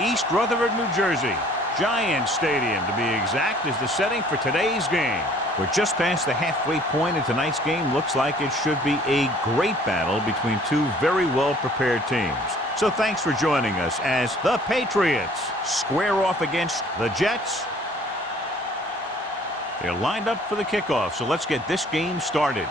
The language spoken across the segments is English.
East Rutherford, New Jersey. Giant Stadium, to be exact, is the setting for today's game. We're just past the halfway point, and tonight's game looks like it should be a great battle between two very well-prepared teams. So thanks for joining us as the Patriots square off against the Jets. They're lined up for the kickoff, so let's get this game started.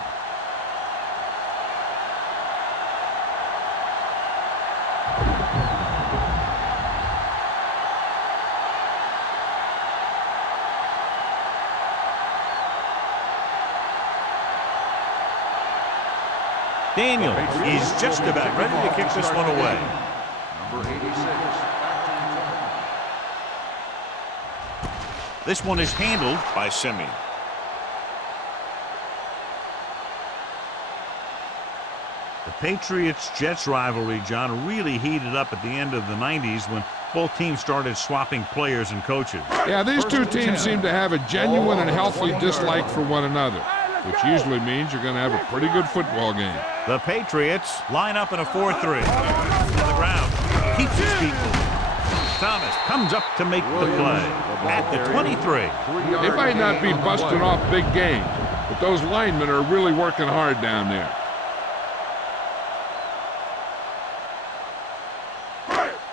Daniel is just about ready to kick this one away. Number 86. This one is handled by Simeon. The Patriots-Jets rivalry, John, really heated up at the end of the 90s when both teams started swapping players and coaches. Yeah, these two teams seem to have a genuine and healthy dislike for one another, which usually means you're going to have a pretty good football game. The Patriots line up in a 4-3. To the ground. Keeps his feet moving. Thomas comes up to make the play at the 23. They might not be busting off big games, but those linemen are really working hard down there.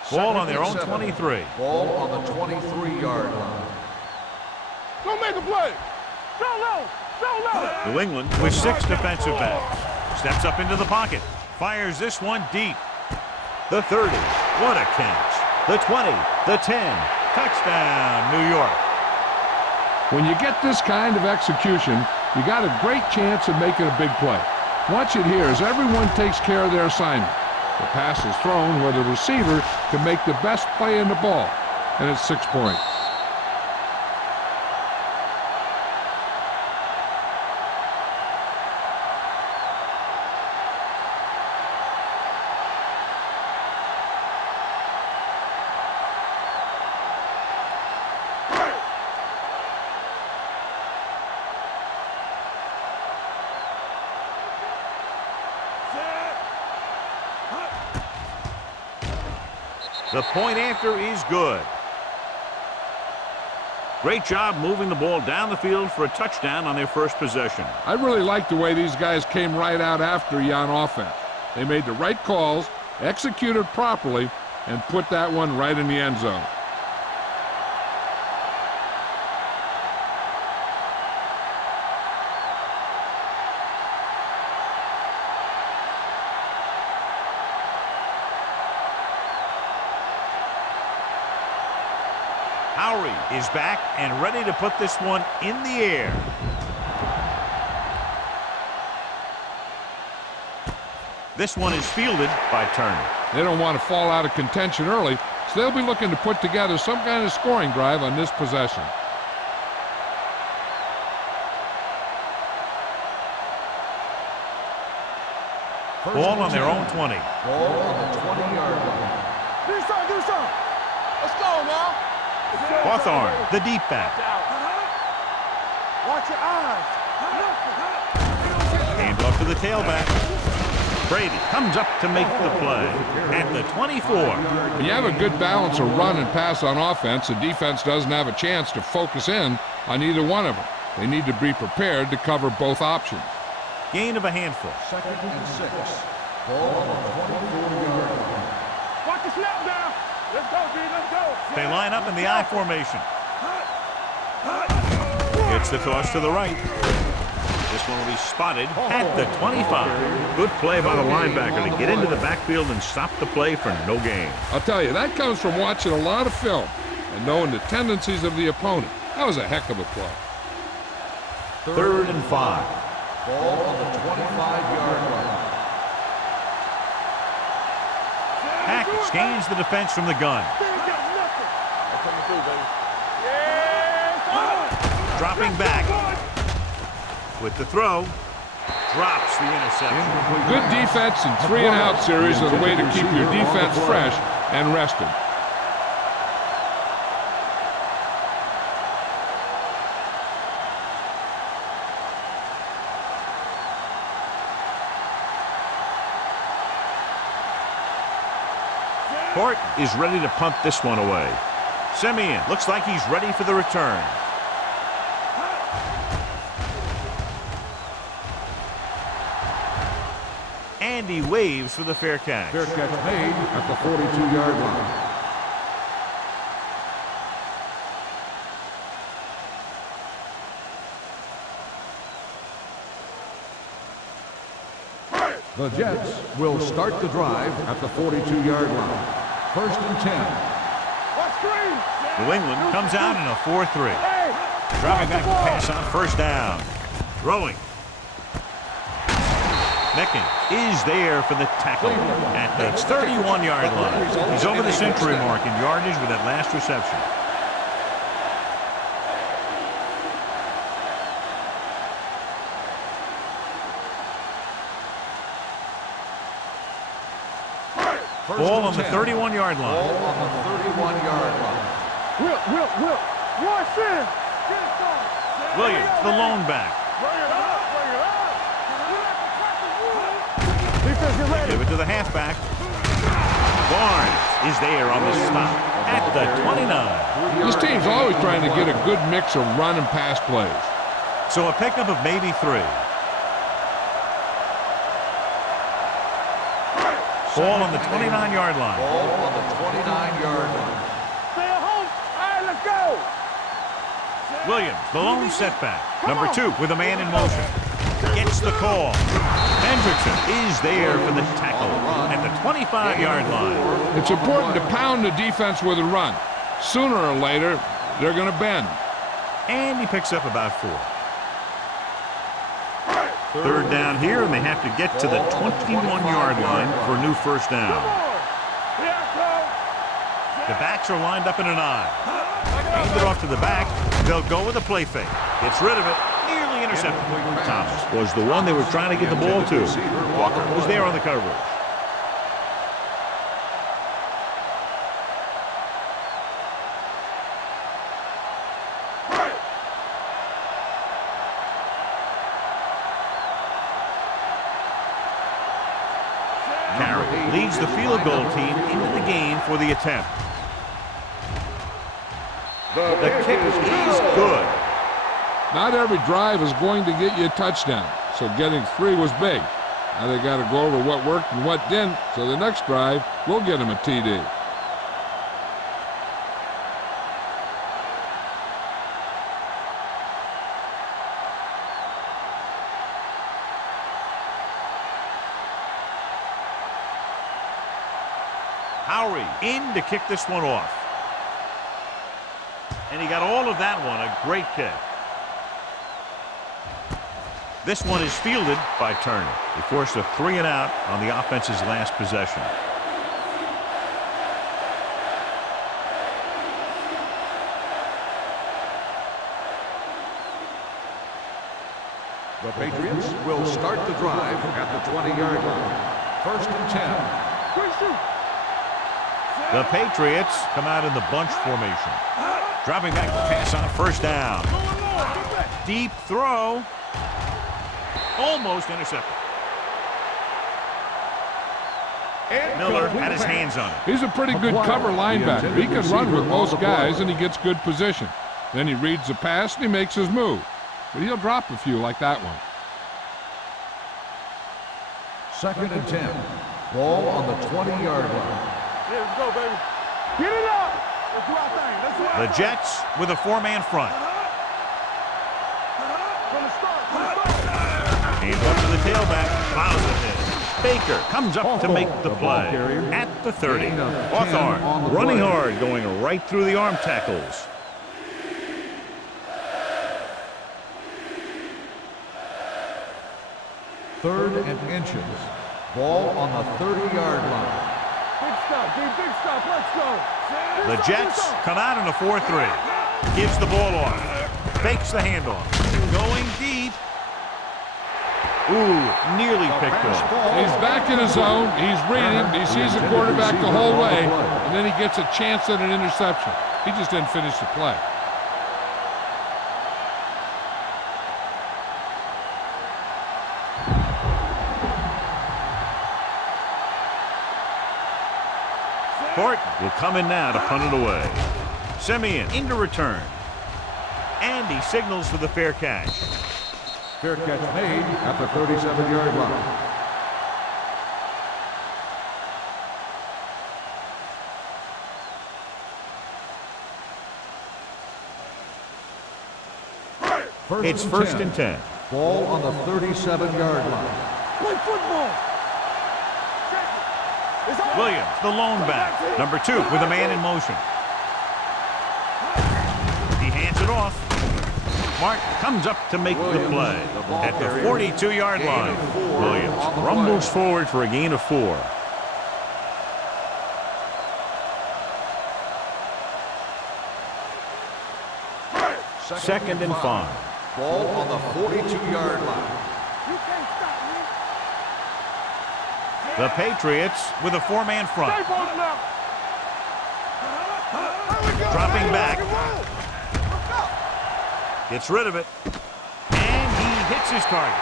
Ball on their own 23. Ball on the 23-yard line. Don't make a play. Go low. New England with 6 defensive backs. Steps up into the pocket. Fires this one deep. The 30. What a catch. The 20. The 10. Touchdown, New York. When you get this kind of execution, you got a great chance of making a big play. Watch it here as everyone takes care of their assignment. The pass is thrown where the receiver can make the best play in the ball, and it's 6 points. The point after is good. Great job moving the ball down the field for a touchdown on their first possession. I really like the way these guys came right out after you on offense. They made the right calls, executed properly, and put that one right in the end zone. Howery is back and ready to put this one in the air. This one is fielded by Turner. They don't want to fall out of contention early, so they'll be looking to put together some kind of scoring drive on this possession. Ball on their own 20. Ball on the 20-yard line. Do something. Let's go now. Hawthorne, the deep back. Watch your eyes. Hand off to the tailback. Brady comes up to make the play at the 24. When you have a good balance of run and pass on offense, the defense doesn't have a chance to focus in on either one of them. They need to be prepared to cover both options. Gain of a handful. 2nd and 6. Ball on the 24-yard line. Watch the snap now. Let's go, B. Let's go. They line up in the I formation. Gets the toss to the right. This one will be spotted at the 25. Good play by the linebacker to get into the backfield and stop the play for no gain. I'll tell you, that comes from watching a lot of film and knowing the tendencies of the opponent. That was a heck of a play. 3rd and 5. Ball on the 25-yard line. Hackett gains the defense from the gun. Dropping back. With the throw. Drops the interception. Good defense and 3-and-out series are the way to keep your defense fresh and rested. Court is ready to punt this one away. Simeon looks like he's ready for the return. And he waves for the fair catch. Fair catch made at the 42-yard line. The Jets will start the drive at the 42-yard line. 1st and 10. New England comes out in a 4-3. Dropping back to pass on 1st down. Throwing. Mecking is there for the tackle at the 31-yard line. He's over the century mark in yardage with that last reception. Ball on the 31-yard line. Ball on the 31-yard line. Will. Watch it. Williams, the lone back. Give it to the halfback. Barnes is there on the stop at the 29. This team's always trying to get a good mix of run and pass plays. So a pickup of maybe 3. Ball on the 29-yard line. Ball on the 29-yard line. Stay at home. All right, let's go. Williams, the lone setback. Number 2 with a man in motion. Gets the call. Hendrickson is there for the tackle at the 25-yard line. It's important to pound the defense with a run. Sooner or later, they're going to bend. And he picks up about 4. 3rd down here, and they have to get to the 21-yard line for a new 1st down. The backs are lined up in an I. Hand it off to the back. They'll go with a play fake. Gets rid of it. Nearly intercepted. Thomas was the one they were trying to get the ball to. Walker was there on the coverage. Carey leads the field goal team into the game for the attempt. The kick is good. Not every drive is going to get you a touchdown, so getting 3 was big. Now they got to go over what worked and what didn't, so the next drive will get them a TD. Howery in to kick this one off. And he got all of that one. A great kick. This one is fielded by Turner. He forced a 3 and out on the offense's last possession. The Patriots will start the drive at the 20-yard line. 1st and 10. The Patriots come out in the bunch formation. Dropping back to pass on 1st down. Deep throw. Almost intercepted. Miller had his hands on it. He's a pretty good cover linebacker. He can run with most guys, and he gets good position. Then he reads the pass, and he makes his move. But he'll drop a few like that one. 2nd and 10. Ball on the 20-yard line. Yeah, let's go, baby. Get it up. Let's do our thing. Let's do our The thing. Jets with a 4-man front. From the start. Hand off to the tailback. Plows ahead. Baker comes up to make the play at the 30. Hawthorne running hard, going right through the arm tackles. Third and inches. Ball on the 30-yard line. Big stop, dude. Big stop. Let's go. The Jets come out in a 4-3. Gives the ball off. Fakes the handoff. Going deep. Ooh, nearly picked off. He's back in his zone. He's reading. He sees the quarterback the whole way, and then he gets a chance at an interception. He just didn't finish the play. Horton will come in now to punt it away. Simeon into return. And he signals for the fair catch. Fair catch made at the 37-yard line. It's first and 10. Ball on the 37-yard line. Play football. Williams, the lone back. Number 2 with a man in motion. He hands it off. Martin comes up to make the play. At the 42-yard line, Williams rumbles forward for a gain of 4. Second and 5. Ball on the 42-yard line. You can't stop me. The Patriots with a 4-man front. Stay bold now. Dropping back. Gets rid of it. And he hits his target.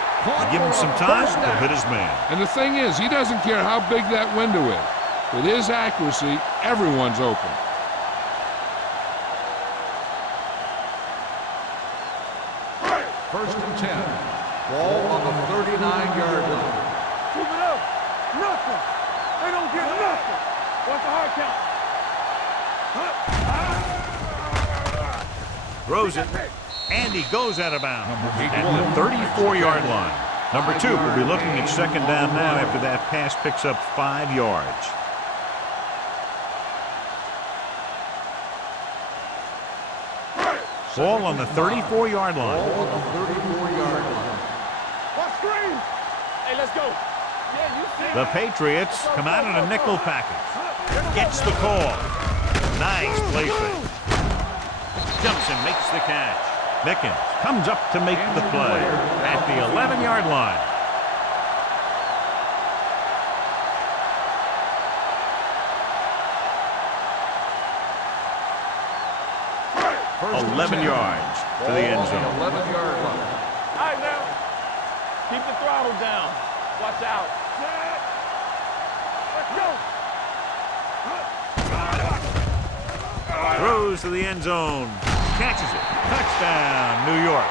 Give him some time to hit his man. And the thing is, he doesn't care how big that window is. With his accuracy, everyone's open. First and 10. Ball on the 39-yard line. Keep it up. Nothing. They don't get nothing. What's the hard count? Throws it. And he goes out of bounds at the 34-yard line. Number 2 will be looking at second down now after that pass picks up 5 yards. Ball on the 34-yard line. Ball on the 34-yard line. What screen? Hey, let's go. Yeah, you see. The Patriots come out in a nickel package. Gets the call. Nice play fake. Jumps and makes the catch. Mickens comes up to make the play at the 11-yard line. First 11 yards to the end zone. 11-yard line. All right, now. Keep the throttle down. Watch out. Let's go. Throws to the end zone. Catches it. Touchdown, New York.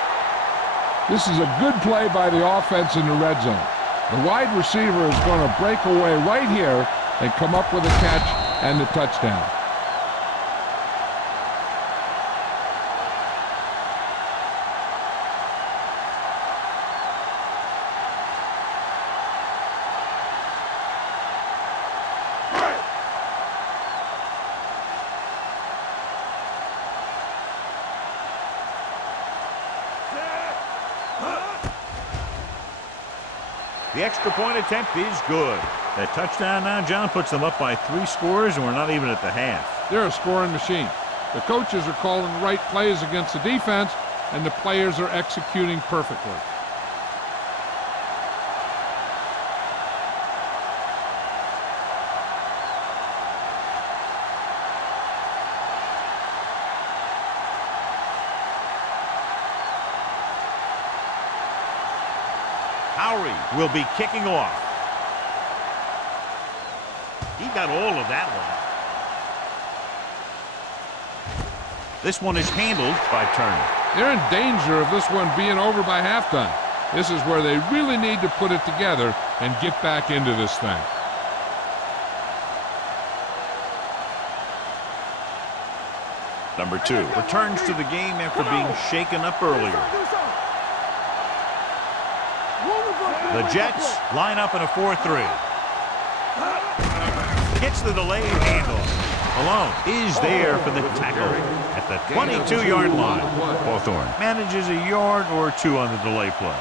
This is a good play by the offense in the red zone. The wide receiver is going to break away right here and come up with a catch and the touchdown. The extra point attempt is good. That touchdown now, John, puts them up by 3 scores, and we're not even at the half. They're a scoring machine. The coaches are calling the right plays against the defense, and the players are executing perfectly. Howery will be kicking off. He got all of that one. This one is handled by Turner. They're in danger of this one being over by halftime. This is where they really need to put it together and get back into this thing. Number 2 returns to the game after being shaken up earlier. The Jets line up in a 4-3. Gets the delayed handoff. Malone is there for the tackle at the 22-yard line. Hawthorne manages a yard or 2 on the delay play.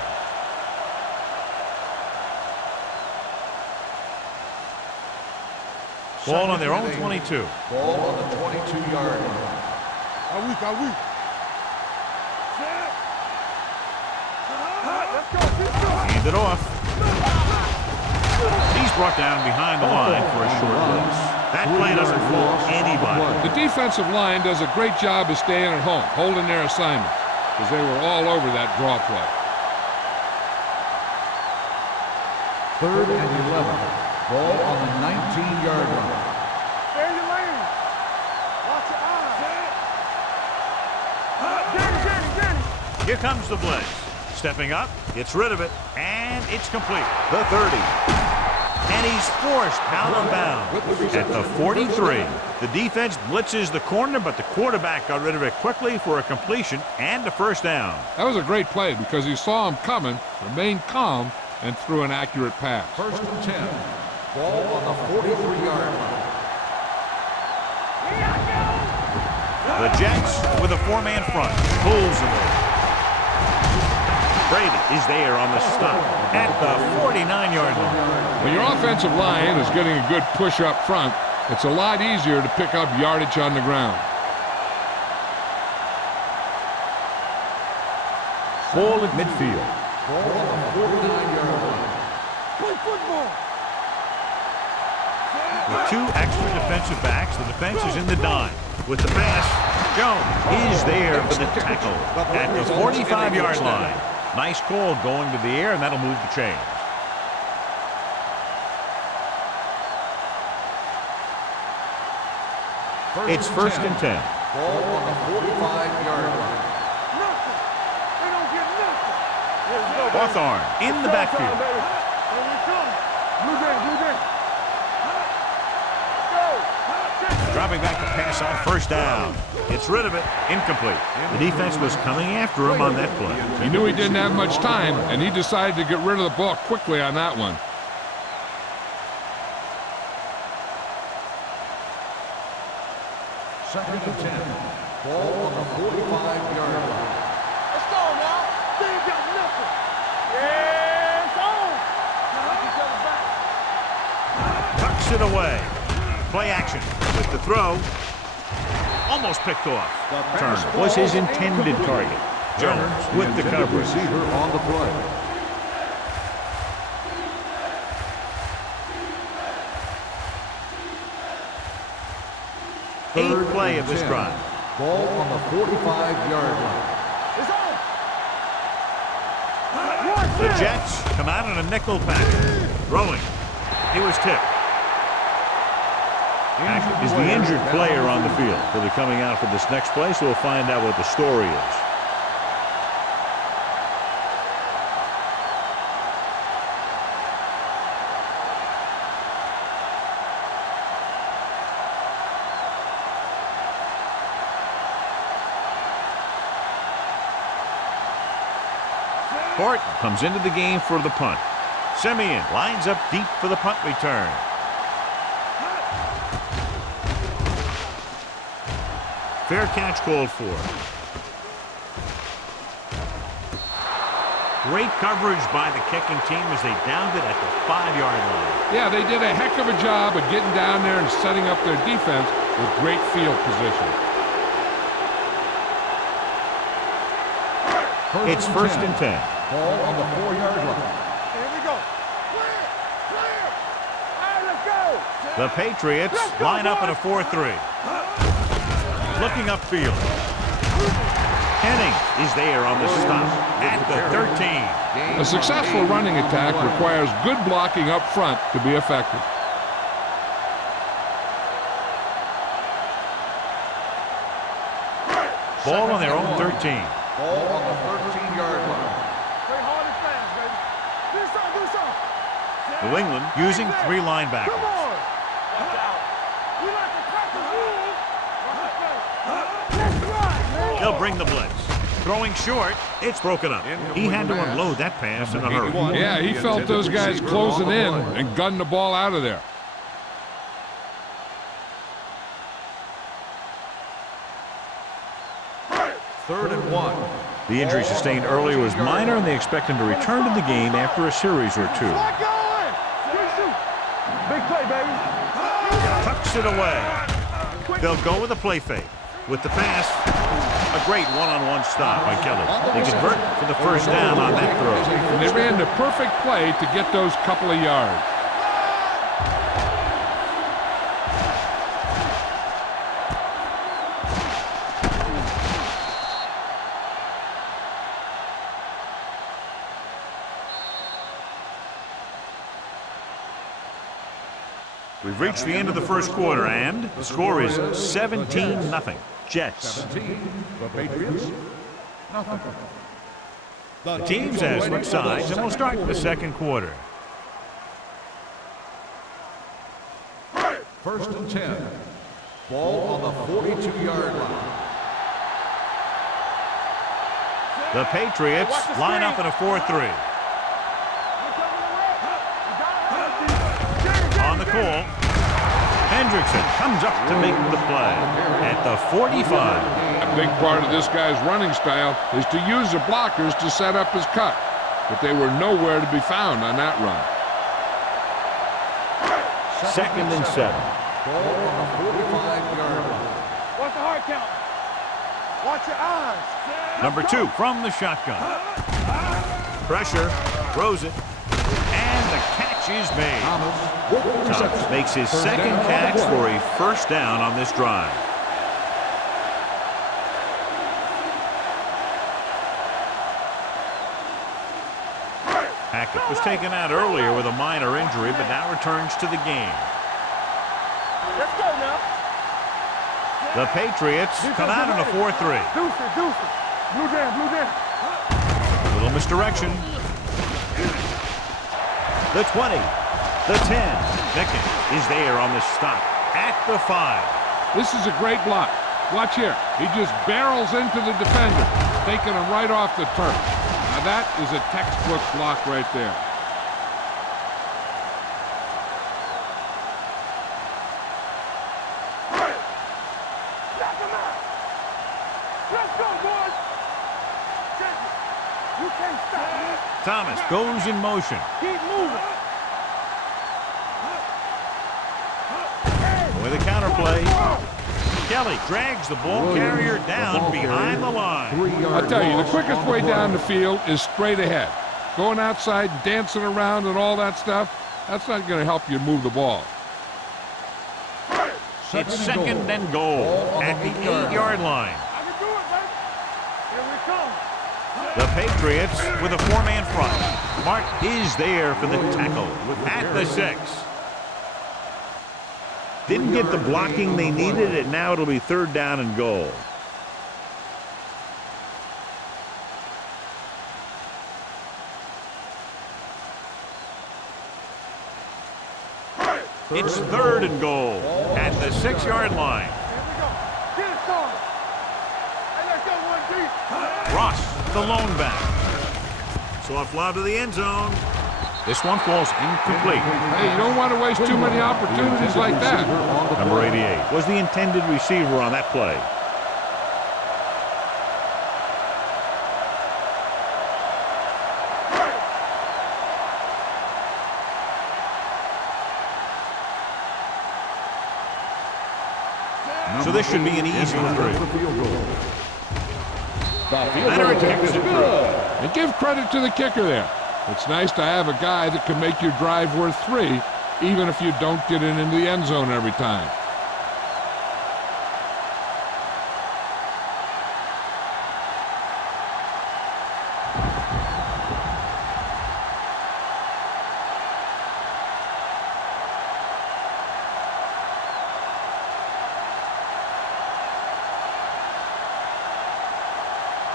Ball on their own 22. Ball on the 22-yard line. Are we? Hand it off. He's brought down behind the line for a short loss. That play doesn't fool anybody. The defensive line does a great job of staying at home, holding their assignment, because they were all over that draw play. 3rd and 11. Ball on the 19-yard line. Stay in your Here comes the blitz. Stepping up, gets rid of it, and it's complete. The 30. And he's forced out of bounds at the 43. The defense blitzes the corner, but the quarterback got rid of it quickly for a completion and a first down. That was a great play because he saw him coming, remained calm, and threw an accurate pass. First and 10. Ball on the 43-yard line. The Jets with a four-man front. Pulls him. Brady is there on the stop at the 49-yard line. When your offensive line is getting a good push up front, it's a lot easier to pick up yardage on the ground. Ball at midfield. Ball on the 49-yard line. Play football. With two extra defensive backs, the defense is in the dime. With the pass, Jones is there for the tackle at the 45-yard line. Nice call going to the air, and that'll move the chains. It's first and 10. Ball on the 45-yard line. Nothing. They don't get nothing. Hawthorne in the backfield. Here we come. Blue game, blue game. Dropping back to pass on first down. Gets rid of it. Incomplete. The defense was coming after him on that play. He knew he didn't have much time, and he decided to get rid of the ball quickly on that one. Second and 10. Ball on the 45-yard line. Let's go now. They ain't got nothing. Yeah, it's on. Tucks it away. Play action with the throw. Almost picked off. Turner was his intended target. Jones with the coverage. Receiver on the play. Eighth play of this drive. Ball on the 45-yard line. It's on. The Jets come out in a nickel package. Throwing. He was tipped. Is the injured player on the field. He'll be coming out for this next play, so we'll find out what the story is. Horton comes into the game for the punt. Simeon lines up deep for the punt return. Fair catch called for. Great coverage by the kicking team as they downed it at the 5-yard line. Yeah, they did a heck of a job of getting down there and setting up their defense with great field position. It's first and 10. Ball on the 4-yard line. Here we go. Clear. Clear. All right, let's go. The Patriots line up in a 4-3. Looking upfield. Henning is there on the stop at the 13. A successful running attack requires good blocking up front to be effective. Ball on their own 13. Ball on the 13-yard line. Play hard and fast, baby. Do something, do something. New England using 3 Come linebackers. on. Watch out. We like to cut the rules. Let's run. They'll bring the blitz. Throwing short, it's broken up. He had to unload that pass in a hurry. Yeah, he felt those guys closing in and gunned the ball out of there. Third and 1. The injury sustained earlier was minor, and they expect him to return to the game after a series or 2. Lock going. Good shoot. Big play, baby. Tucks it away. They'll go with a play fake. With the pass, a great one-on-one stop by Kelly. They convert for the first down on that throw. And they ran the perfect play to get those couple of yards. We've reached the end of the first quarter, and the score is 17-0. Jets. 17. The Patriots, nothing. The teams have switched sides, and we'll start the second quarter. First and 10. Ball on the 42-yard line. The Patriots line up in a 4-3. On the call, Hendrickson comes up to make the play at the 45. A big part of this guy's running style is to use the blockers to set up his cut, but they were nowhere to be found on that run. Second and 7. Ball on the 45-yard line. Watch the hard count. Watch your eyes. Number 2 from the shotgun. Pressure, throws it, and the catch is made. Thomas makes his second catch for a first down on this drive. Hackett was taken out earlier with a minor injury, but now returns to the game. Let's go now. The Patriots come out in a 4-3. Deuce it, deuce it. Blue down, blue down. A little misdirection. The 20, the 10. Beckett is there on the stop at the 5. This is a great block. Watch here. He just barrels into the defender, taking him right off the turf. Now that is a textbook block right there. Knock him out. Let's go, boys. Check it. You can't stop me. Thomas goes in motion. Keep moving. With a counter play, Kelly drags the ball carrier down behind the line. I'll tell you, the quickest way down the field is straight ahead. Going outside, dancing around and all that stuff, that's not going to help you move the ball. It's second and goal at the 8-yard line. I can do it, baby. Here we come. The Patriots with a 4-man front. Mark is there for the tackle at the 6. Didn't get the blocking they needed, and now it'll be third down and goal. It's third and goal at the 6-yard line. Here we go. Get it started. Hey, let's go, 1D. Ross, the lone back. Soft lob to the end zone. This one falls incomplete. Hey, you don't want to waste too many opportunities like that. Number 88 was the intended receiver on that play. So this should be an easy 3. Leonard kicks it through. And give credit to the kicker there. It's nice to have a guy that can make your drive worth 3, even if you don't get it into the end zone every time.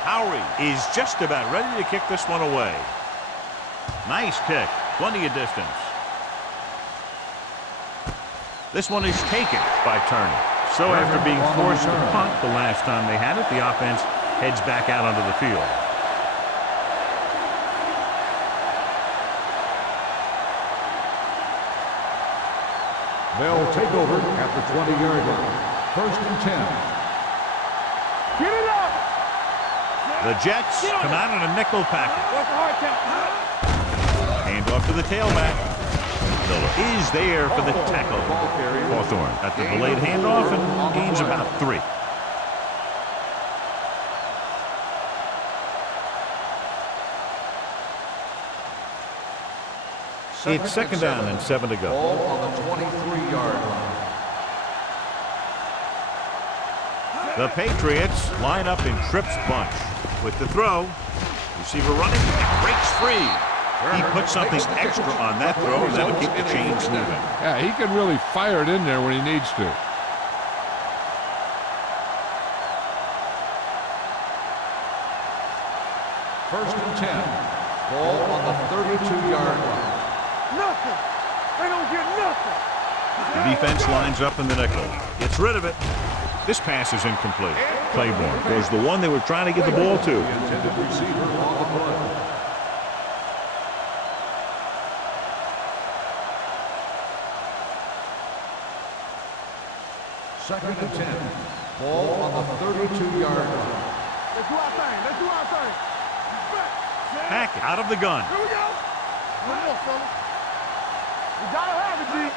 Howery is just about ready to kick this one away. Nice kick, plenty of distance. This one is taken by Turner. So after being forced to punt the last time they had it, the offense heads back out onto the field. They'll take over at the 20-yard line. First and 10. Get it up. The Jets come out in a nickel package. Watch the hard count. Hand off to the tailback. Miller is there for the tackle. Hawthorne at the delayed handoff and gains about 3. It's second down and 7 to go. Ball on the 23-yard line. The Patriots line up in Tripp's bunch. With the throw, receiver running, breaks free. He puts something extra on that throw, and that'll keep the chains moving. Yeah, he can really fire it in there when he needs to. First and and 10. Ball on the 32-yard line. Nothing. They don't get nothing. The defense lines up in the nickel. Gets rid of it. This pass is incomplete. Claiborne goes the one they were trying to get the ball to. The intended receiver on the play. Second and 10. Ball on the 32-yard line. Let's do our thing. Let's do our thing. Back out of the gun. Here we go. One more, fella. We gotta have it, G.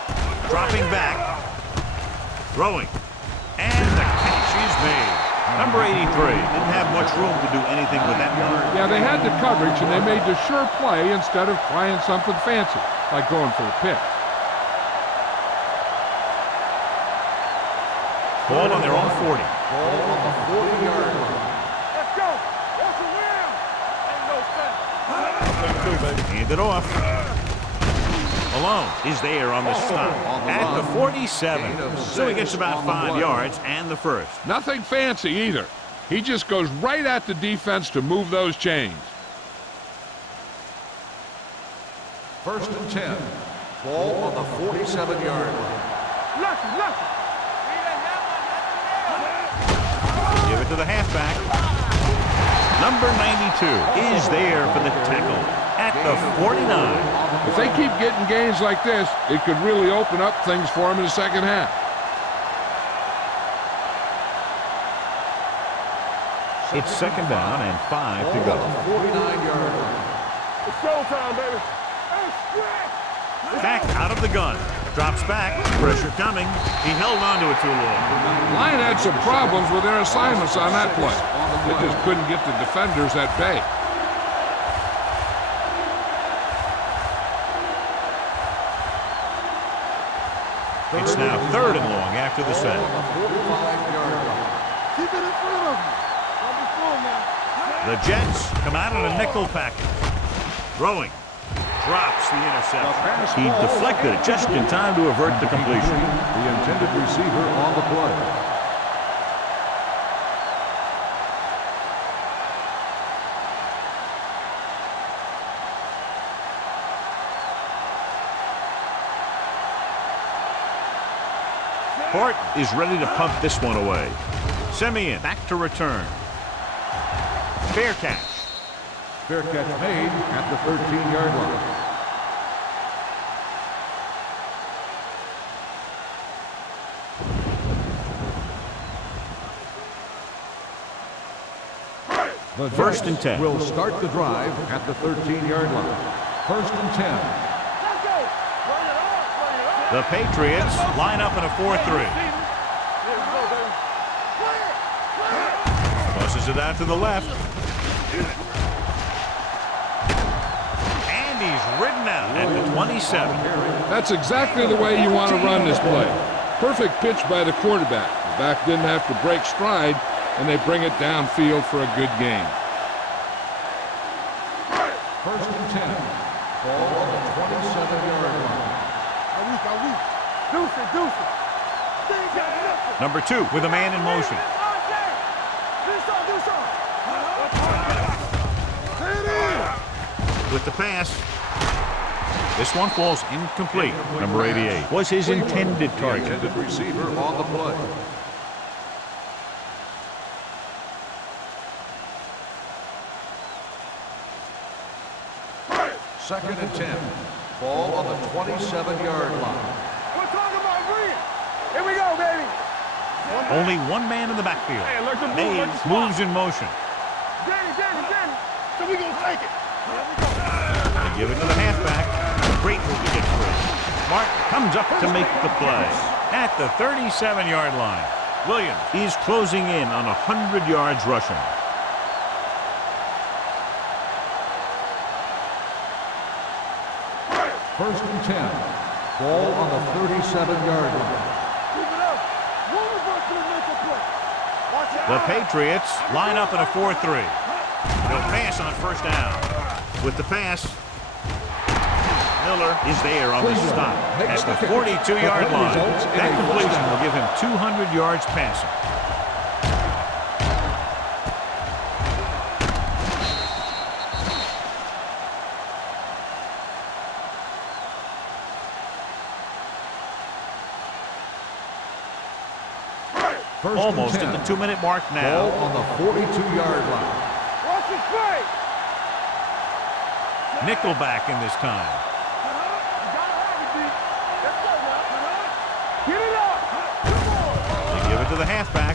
Dropping back. Throwing. And the catch is made. Number 83 didn't have much room to do anything with that one. Yeah, they had the coverage, and they made the sure play instead of trying something fancy, like going for a pick. Ball on their own 40. Ball on the 40-yard line. Let's go. What's the win? Ain't no sense. Hand it off. Malone is there on the stop at the 47. So he gets about 5 yards and the first. Nothing fancy either. He just goes right at the defense to move those chains. First and 10. Ball on the 47-yard line. Lucky. Give it to the halfback. Number 92 is there for the tackle at the 49. If they keep getting gains like this, it could really open up things for them in the second half. It's second down and 5 to go. 49-yard line. It's showtime, baby. Hey, stretch. Back out of the gun. Drops back. Pressure coming. He held on to it too long. Line had some problems with their assignments on that play. They just couldn't get the defenders at bay. It's now third and long after the set. 45-yard line. Keep it in front of you. Don't be fooled now. The Jets come out in a nickel package. Throwing. Drops the interception. He deflected it just in time to avert the completion. The intended receiver on the play. Hart is ready to pump this one away. Simeon back to return. Fair catch. Fair catch made at the 13-yard line. The First and Jets 10. will start the drive at the 13-yard line. First and 10. Let's go. Bring it on. The Patriots line up in a 4-3. Tosses it out to the left. And he's ridden out at the 27. That's exactly the way you want to run this play. Perfect pitch by the quarterback. The back didn't have to break stride, and they bring it downfield for a good gain. First and 10. Ball on the 27-yard line. Deuce it. Number 2 with a man in motion. Do something. With the pass. This one falls incomplete. Number 88 was his intended The target. intended receiver on the play. Second and 10. Ball on the 27-yard line. We're talking about green. Here we go, baby. Only one man in the backfield. Hey, alert the move, Mays alert the spot. moves in motion. Danny. So we gonna take it. They give it to the halfback. Great move to get through. Martin comes up to make the play at the 37-yard line. Williams is closing in on 100 yards rushing. First and 10. Ball on the 37-yard line. Keep it up. One reverse to the mental play. Watch out. The Patriots line up in a 4-3. They'll pass on first down. With the pass, Miller is there on the stop at the 42-yard line. That completion will give him 200 yards passing. First Almost and 10. at the 2-minute mark now. Ball on the 42-yard line. Watch his play. Nickelback in this time. You gotta have it, D. Let's go, man. Get it up. Come on. They give it to the halfback.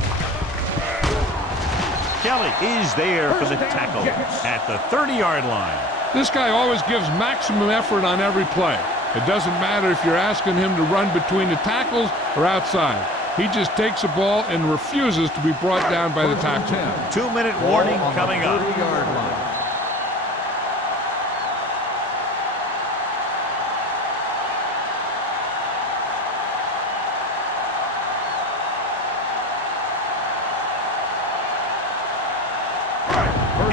Kelly is there for the tackle at the 30-yard line. This guy always gives maximum effort on every play. It doesn't matter if you're asking him to run between the tackles or outside. He just takes the ball and refuses to be brought down by the tackle. 2-minute warning coming up. 30-yard line.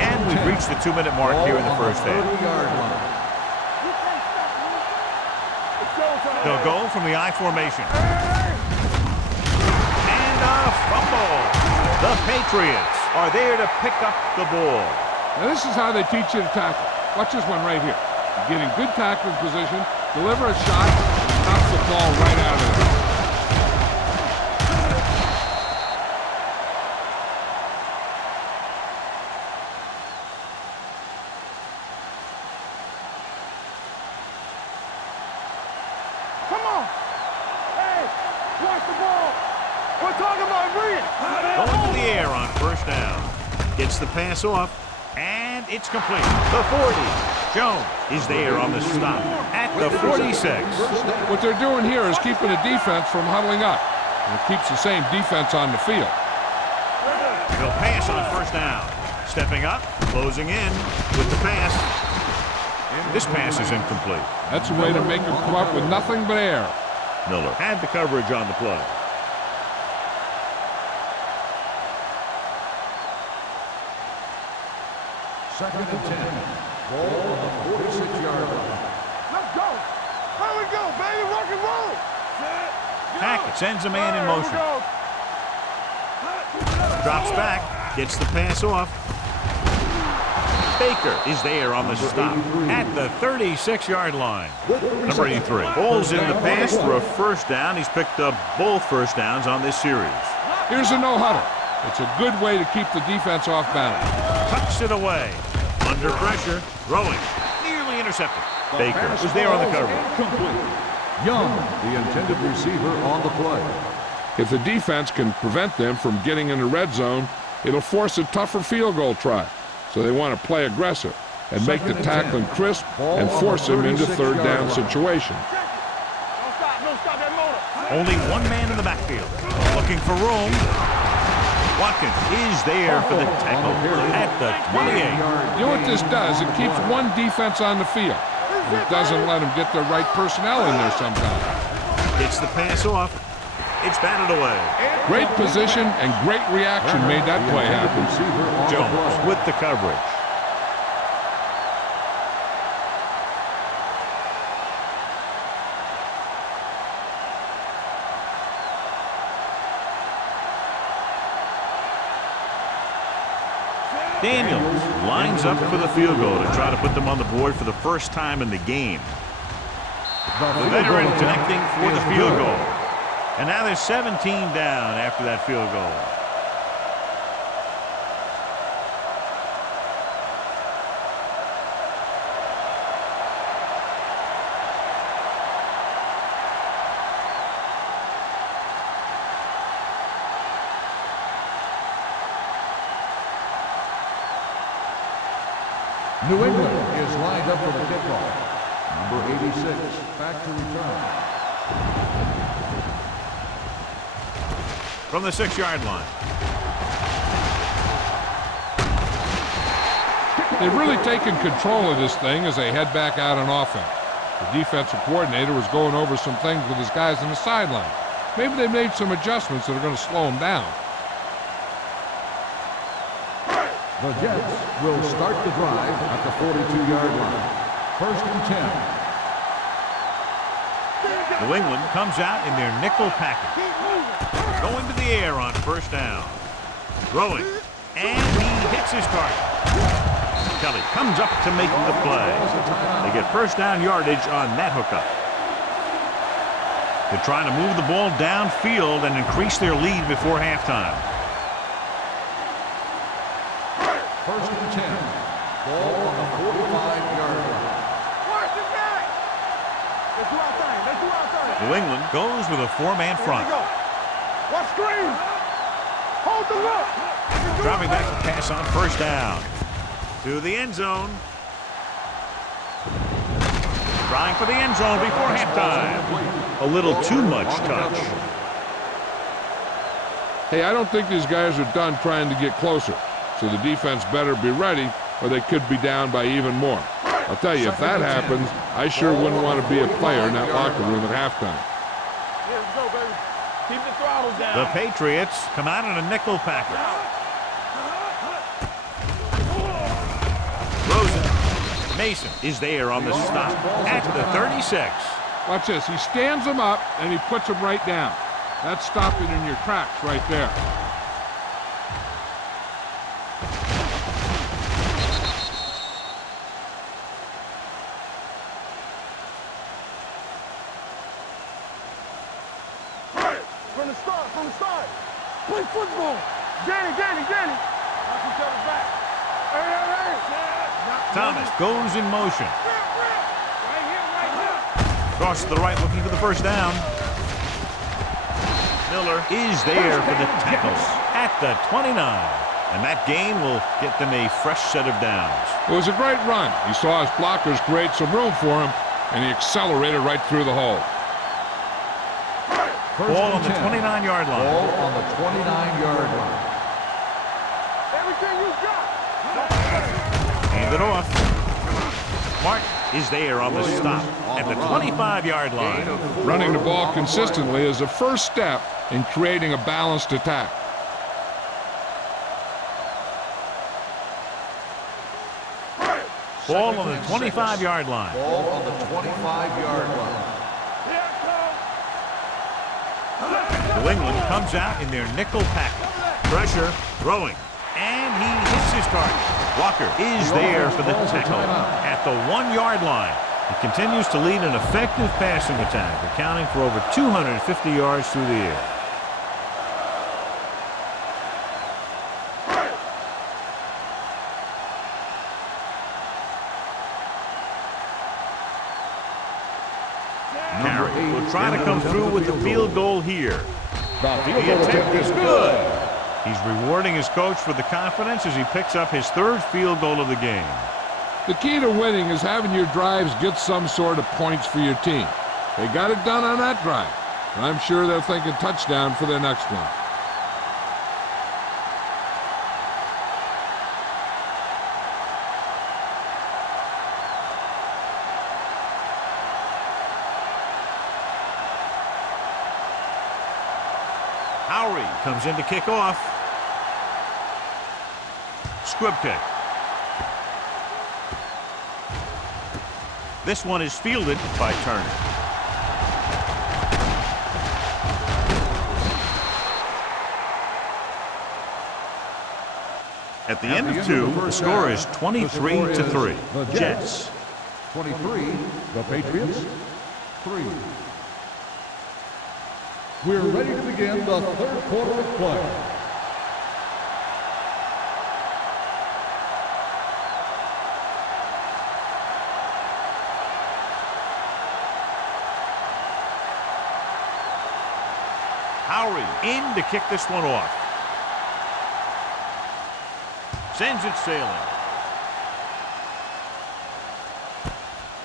And we've reached the 2-minute mark here in the first half. 30-yard line. You can't stop me. It's showtime. They'll go from the I formation. And a fumble. The Patriots are there to pick up the ball. Now this is how they teach you to tackle. Watch this one right here. You get in good tackling position, deliver a shot, and knock the ball right out of there. Come on. Hey, watch the ball. We're talking about Green. Going to the air on first down. Gets the pass off, and it's complete. The 40. Jones is there on the stop at the 46. What they're doing here is keeping the defense from huddling up. And it keeps the same defense on the field. They'll pass on first down. Stepping up, closing in with the pass. This pass is incomplete. That's a way to make them come up with nothing but air. Miller had the coverage on the play. Second and 10. Ball on the 46-yard line. Let's go. Here we go, baby. Rock and roll. Hackett sends a man in Here we motion. go. Drops back, gets the pass off. Baker is there on the stop at the 36-yard line. Number 83. Ball's in the pass for a first down. He's picked up both first downs on this series. Here's a no-huddle. It's a good way to keep the defense off balance. Tucks it away. Under pressure. Throwing. Nearly intercepted. Baker was there on the coverage. Complete. Young, the intended receiver, on the play. If the defense can prevent them from getting in the red zone, it'll force a tougher field goal try. So they want to play aggressive and make the tackling crisp and force him into third down situations. Don't stop that motor. Only one man in the backfield. Looking for room. Watkins is there for the tackle at the 28. You know what this does? It keeps one defense on the field. And it doesn't let them get the right personnel in there sometimes. Gets the pass off. It's batted away. Great position and great reaction made that play happen. Jones with the coverage. Daniels lines up for the field goal to try to put them on the board for the first time in the game. The veteran connecting for the field goal. And now there's 17 down after that field goal. New England is lined up for the kickoff. Number 86, back to return. From the 6-yard line. They've really taken control of this thing as they head back out on offense. The defensive coordinator was going over some things with his guys on the sideline. Maybe they made some adjustments that are going to slow them down. The Jets will start the drive at the 42-yard line. First and 10. New England comes out in their nickel package. Going to the air on first down. Throwing. And he hits his target. Kelly comes up to make the play. They get first down yardage on that hookup. They're trying to move the ball downfield and increase their lead before halftime. 1st and 10. Ball on the 45-yard line. Watch the back. Let's do our thing. Let's do our thing. New England goes with a 4-man front. Here we go. Watch screen. Hold the look. Dropping back to pass on 1st down. To the end zone. Trying for the end zone before halftime. A little too much touch. Hey, I don't think these guys are done trying to get closer, so the defense better be ready or they could be down by even more. I'll tell you, if that happens, I sure wouldn't want to be a player in that locker room at halftime. Here we go, baby. Keep the throttle down. The Patriots come out in a nickel package. Rosen. Mason is there on the stop at the 36. Watch this. He stands them up, and he puts them right down. That's stopping in your tracks right there. From the start. Play football. Danny. Watch each other back. Hey. Thomas goes in motion. Right here. Crosses to the right looking for the 1st down. Miller is there for the tackle at the 29. And that gain will get them a fresh set of downs. It was a great run. He saw his blockers create some room for him, and he accelerated right through the hole. Ball on the 29-yard line. Ball on the 29-yard line. Everything you got. Hand it off. Mark is there on the stop at the 25-yard line. Running the ball consistently is the first step in creating a balanced attack. Ball on the 25-yard line. Ball on the 25-yard line. New England comes out in their nickel package. Pressure, throwing, and he hits his target. Walker is there for the tackle at the 1-yard line. He continues to lead an effective passing attack, accounting for over 250 yards through the air. Carey will try to come through with the field goal here. The attempt is good. He's rewarding his coach for the confidence as he picks up his 3rd field goal of the game. The key to winning is having your drives get some sort of points for your team. They got it done on that drive, and I'm sure they're thinking touchdown for their next one. Howery comes in to kick off. Squib kick. This one is fielded by Turner. At the end of 2, the score is 23-3. Jets. 23, the Patriots, 3. We're ready to begin the 3rd quarter of play. Howery in to kick this one off. Sends it sailing.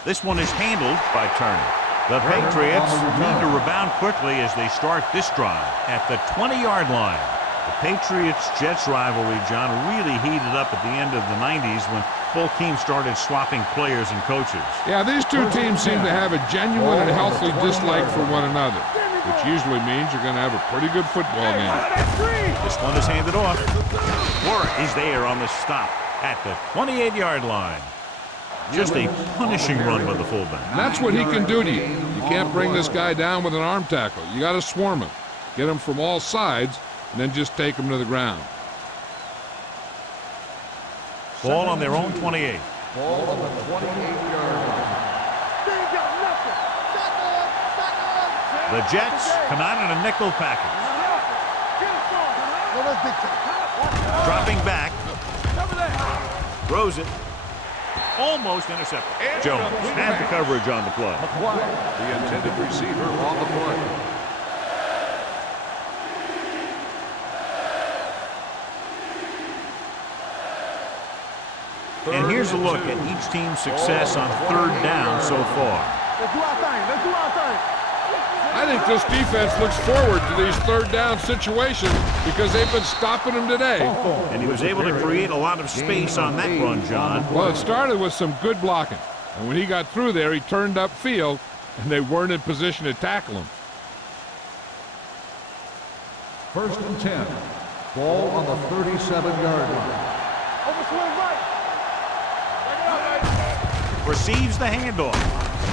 This one is handled by Turner. The Patriots need to rebound quickly as they start this drive at the 20-yard line. The Patriots-Jets rivalry, John, really heated up at the end of the 90s when both teams started swapping players and coaches. Yeah, these two teams seem to have a genuine and healthy dislike for one another, which usually means you're going to have a pretty good football game. This one is handed off. Warren is there on the stop at the 28-yard line. Just a punishing run by the fullback. And that's what he can do to you. You can't bring this guy down with an arm tackle. You got to swarm him. Get him from all sides, and then just take him to the ground. Ball on their own 28. Ball on the 28-yard line. They ain't got nothing. The Jets come out in a nickel package. Dropping back. Throws it. Almost intercepted. Jones had the coverage on the play. The intended receiver on the play. And here's a look at each team's success on third down so far. Let's do our thing. Let's do our thing. I think this defense looks forward to these third down situations because they've been stopping them today. And he was able to create a lot of space on that run, John. Well, it started with some good blocking. And when he got through there, he turned upfield, and they weren't in position to tackle him. 1st and 10. Ball on the 37-yard line. Overswing right. Receives the handoff.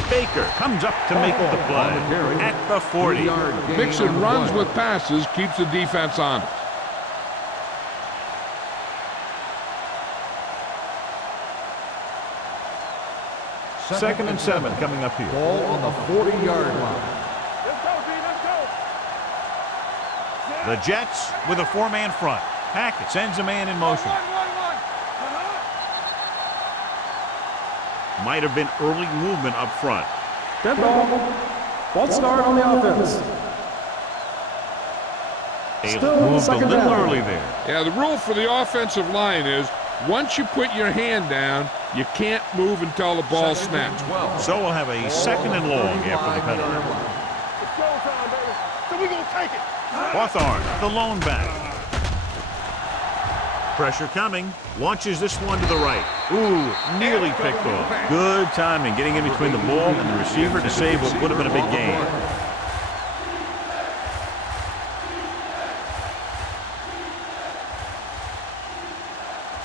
Baker comes up to make the play at the 40. Mixing runs with passes keeps the defense honest. Second and 7 coming up here. Ball on the 40-yard line. Let's go, B. Let's go. The Jets with a 4-man front. Hackett sends a man in motion. Might have been early movement up front. Dead ball. False start on the offense. They moved a little early there. Yeah, the rule for the offensive line is once you put your hand down, you can't move until the ball snaps. So we'll have a second and long after the penalty. It's showtime, baby. So we gonna take it. Hawthorne, the lone back. Pressure coming. Launches this one to the right. Ooh, nearly picked off. Good timing, getting in between the ball and the receiver to save what would have been a big gain.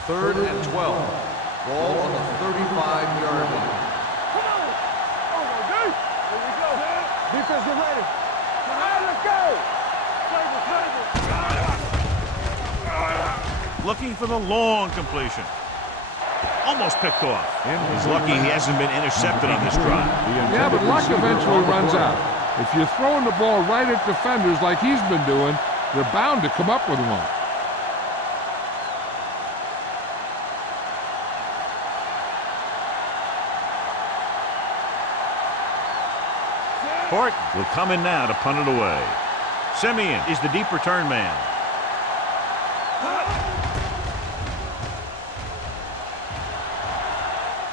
Third and 12. Ball on the 35-yard line. Come on. Oh, no, dude. Here we go. Defense, get ready. All right, let's go. Looking for the long completion. Almost picked off. He's lucky he hasn't been intercepted on this drive. Yeah, but luck eventually runs out. If you're throwing the ball right at defenders like he's been doing, they're bound to come up with one. Horton will come in now to punt it away. Simeon is the deep return man.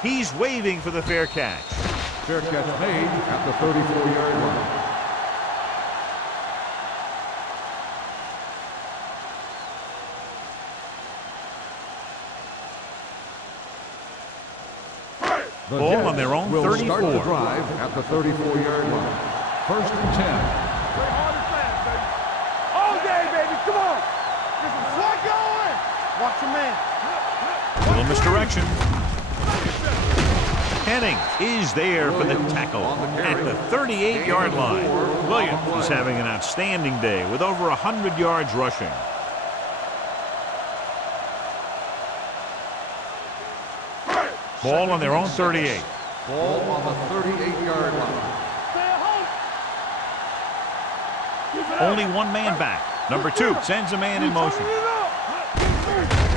He's waving for the fair catch. Fair catch made at the 34-yard line. The Ball Jets on their own will 34. start the drive at the 34-yard line. 1st and 10. Play hard and fast, baby. All day, baby. Come on. Get some slack going. Watch your man. Little misdirection. Henning is there for the tackle at the 38-yard line. Williams is having an outstanding day with over 100 yards rushing. Ball on their own 38. Ball on the 38-yard line. Stay at home. Only one man back. Number 2 sends a man in motion.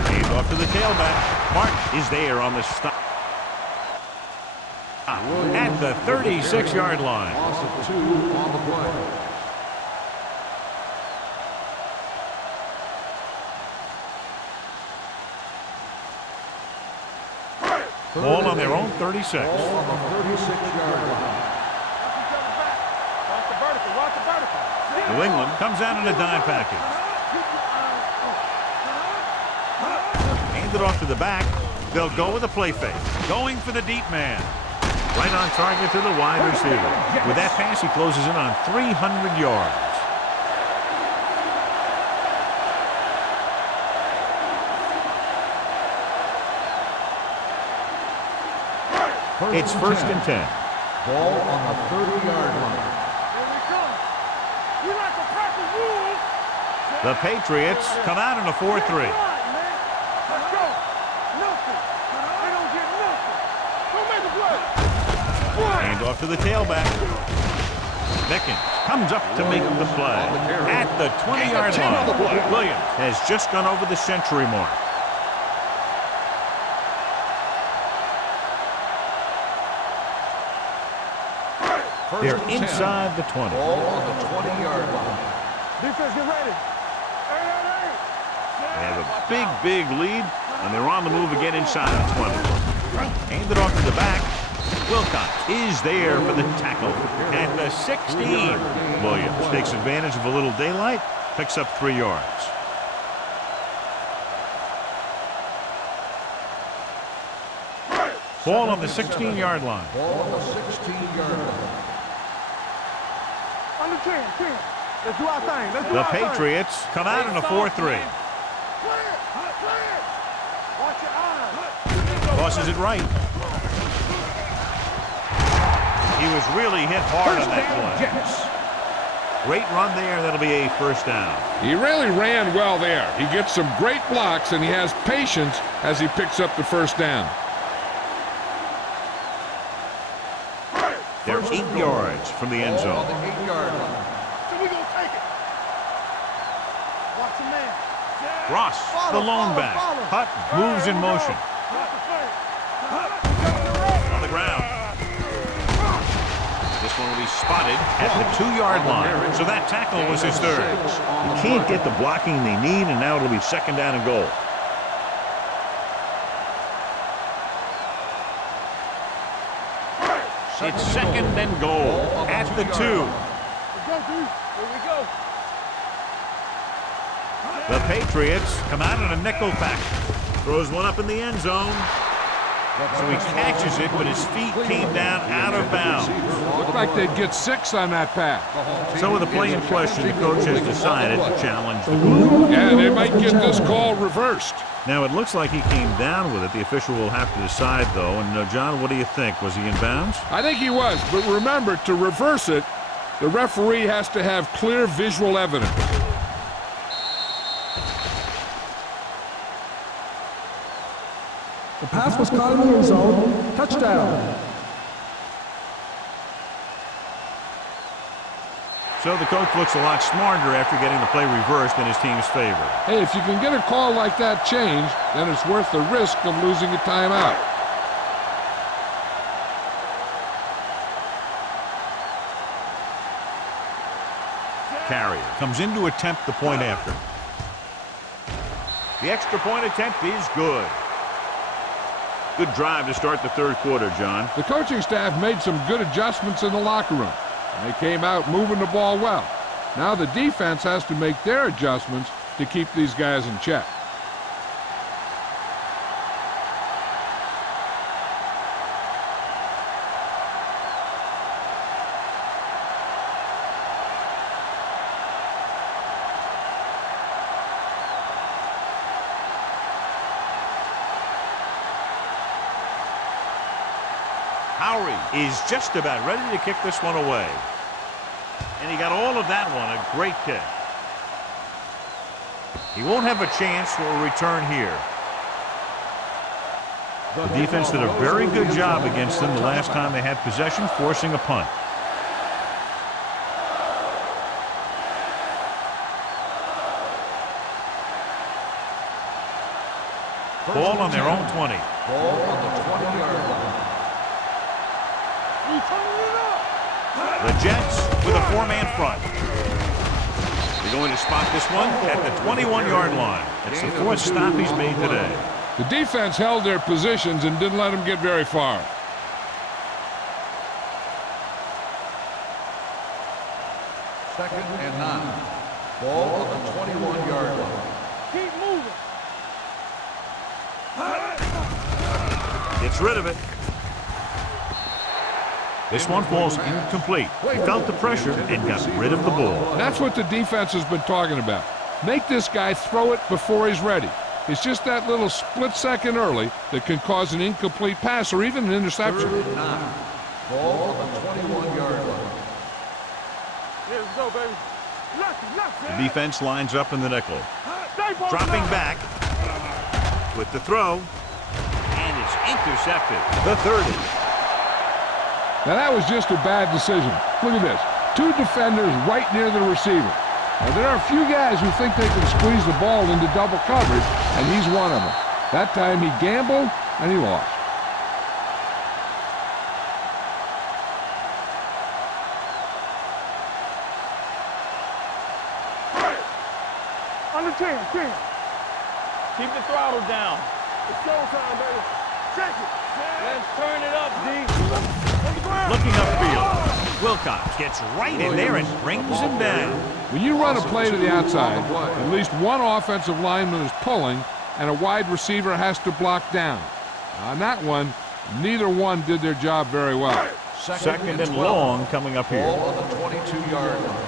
Hand off to the tailback. Martin is there on the stop. At the 36-yard line. Loss of 2 on the play. Ball on their own 36. Ball on the 36-yard line. Watch the vertical. Watch the vertical. New England comes out in a dime package. Handed off to the back. They'll go with a play fake. Going for the deep man. Right on target to the wide receiver. With that pass, he closes in on 300 yards. It's 1st and 10. Ball on the 30-yard line. Here we come. We like to practice rules. The Patriots come out in a 4-3. Let's go. Nothing. They don't get nothing. Don't make a play. Hand off to the tailback. Mickens comes up to make the play. At the 20-yard line, Williams has just gone over the century mark. They're inside the 20. Ball on the 20-yard line. Defense, get ready. They have a big lead, and they're on the move again inside the 20. Aimed it off to the back. Wilcox is there for the tackle at the 16. Williams takes advantage of a little daylight, picks up 3 yards. Ball on the 16-yard line. Ball on the 16-yard line. On the 10. Let's do our thing. Let's do The our thing. Patriots come out in a 4-3. Clear. Watch your eyes. Tosses it right. He was really hit hard on that play. Great run there. That'll be a first down. He really ran well there. He gets some great blocks, and he has patience as he picks up the first down. They're 8 yards from the end Ball on zone. the 8-yard line. So we gonna take it. Watch your man. Ross, the lone back. Hutton moves in motion. On the ground. This one will be spotted at the 2-yard line. So that tackle was his third. You can't get the blocking they need, and now it'll be second down and goal. It's second and goal at the 2. Here we go. The Patriots come out in a nickel pack. Throws one up in the end zone. So he catches it, but his feet came down out of bounds. Looked like they'd get 6 on that pass. So with the play in question, the coach has decided to challenge the call. Yeah, they might get this call reversed. Now it looks like he came down with it. The official will have to decide, though. And John, what do you think? Was he in bounds? I think he was, but remember, to reverse it, the referee has to have clear visual evidence. The pass was caught in the end zone. Touchdown. So the coach looks a lot smarter after getting the play reversed in his team's favor. Hey, if you can get a call like that changed, then it's worth the risk of losing a timeout. Carrier comes in to attempt the point after. The extra point attempt is good. Good drive to start the third quarter, John. The coaching staff made some good adjustments in the locker room, and they came out moving the ball well. Now the defense has to make their adjustments to keep these guys in check. Howery is just about ready to kick this one away. And he got all of that one, a great kick. He won't have a chance for a return here. The defense did a very good job against them the last time they had possession, forcing a punt. Ball on their own 20. Ball on the 20-yard line. The Jets with a 4-man front. They're going to spot this one at the 21-yard line. That's the 4th stop he's made today. The defense held their positions and didn't let them get very far. Second and 9. Ball on the 21-yard line. Keep moving. Gets rid of it. This one falls incomplete. He felt the pressure and got rid of the ball. That's what the defense has been talking about. Make this guy throw it before he's ready. It's just that little split second early that can cause an incomplete pass or even an interception. Third and 9. Ball on the 21-yard line. Here we go, baby. Left. The defense lines up in the nickel. Dropping back with the throw. And it's intercepted. The 30. Now that was just a bad decision. Look at this. two defenders right near the receiver. Now, there are a few guys who think they can squeeze the ball into double coverage, and he's one of them. That time he gambled, and he lost. Under 10, 10. Keep the throttle down. It's showtime, baby. Check it. Let's turn it up, D. On the ground. Looking upfield. Wilcox gets right in there and brings him down. When you run a play to the outside, at least one offensive lineman is pulling, and a wide receiver has to block down. On that one, neither one did their job very well. Second and long coming up here. Ball on the 22-yard line.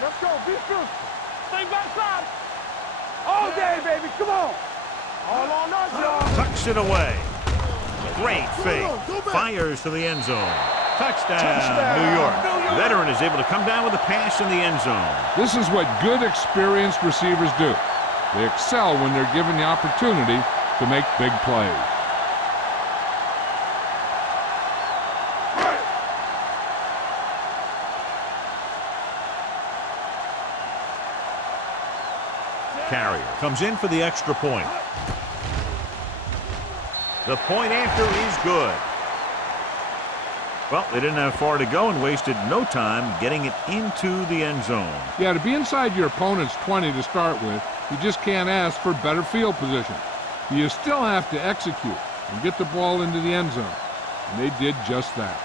Let's go. Be physical. Stay backside. All day, baby. Come on. All on us, y'all. Tucks it away. Great fake. Fires to the end zone. Touchdown, New York. Veteran is able to come down with a pass in the end zone. This is what good, experienced receivers do. They excel when they're given the opportunity to make big plays. Carrier comes in for the extra point. The point after is good. Well, they didn't have far to go and wasted no time getting it into the end zone. Yeah, to be inside your opponent's 20 to start with, you just can't ask for better field position. You still have to execute and get the ball into the end zone. And they did just that.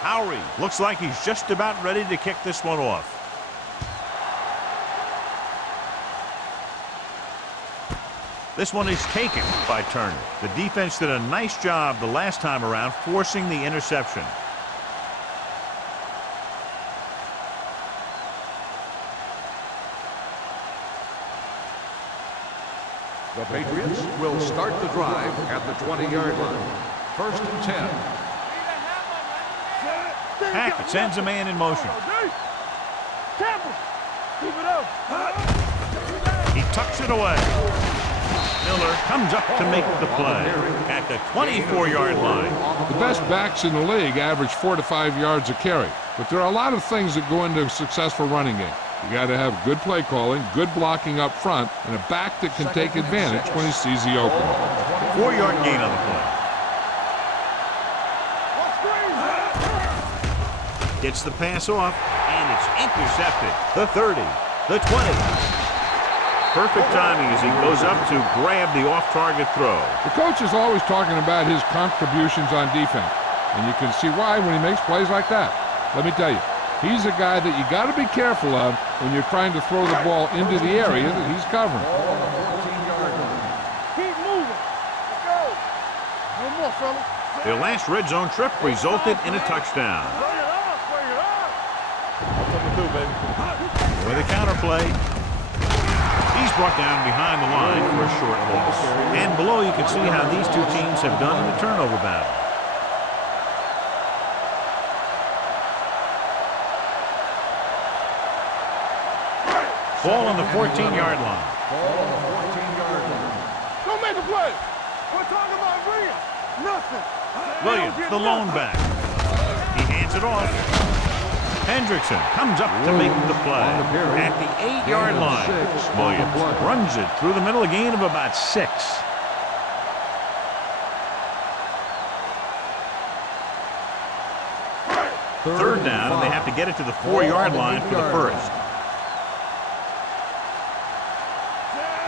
Howery looks like he's just about ready to kick this one off. This one is taken by Turner. The defense did a nice job the last time around forcing the interception. The Patriots will start the drive at the 20-yard line. First and 10. Hackett sends a man in motion. Temple. Keep it up. He tucks it away. Miller comes up to make the play at the 24-yard line. The best backs in the league average 4 to 5 yards a carry. But there are a lot of things that go into a successful running game. You got to have good play calling, good blocking up front, and a back that can take advantage when he sees the opening. 4-yard gain on the play. Gets the pass off, and it's intercepted. The 30, the 20. Perfect timing as he goes up to grab the off-target throw. The coach is always talking about his contributions on defense, and you can see why when he makes plays like that. Let me tell you, he's a guy that you got to be careful of when you're trying to throw the ball into the area that he's covering. Keep moving. Let's go. No more, fella. Their last red zone trip resulted in a touchdown. With a counterplay, he's brought down behind the line for a short loss. And below you can see how these two teams have done in the turnover battle. Ball on the 14-yard line. Don't make a play. We're talking about Williams. Nothing. Williams, the lone back. He hands it off. Hendrickson comes up to make the play at the 8-yard line. Williams runs it through the middle, a gain of about 6. Third down, and they have to get it to the 4-yard line for the first.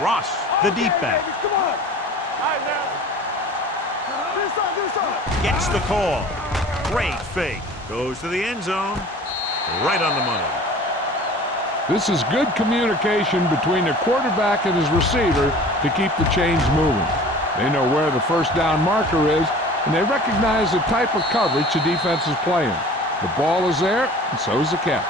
Ross, the deep back. Come on. All right, now. Do something. Gets the call. Great fake. Goes to the end zone. Right on the money. This is good communication between the quarterback and his receiver to keep the chains moving. They know where the first down marker is, and they recognize the type of coverage the defense is playing. The ball is there, and so is the catch.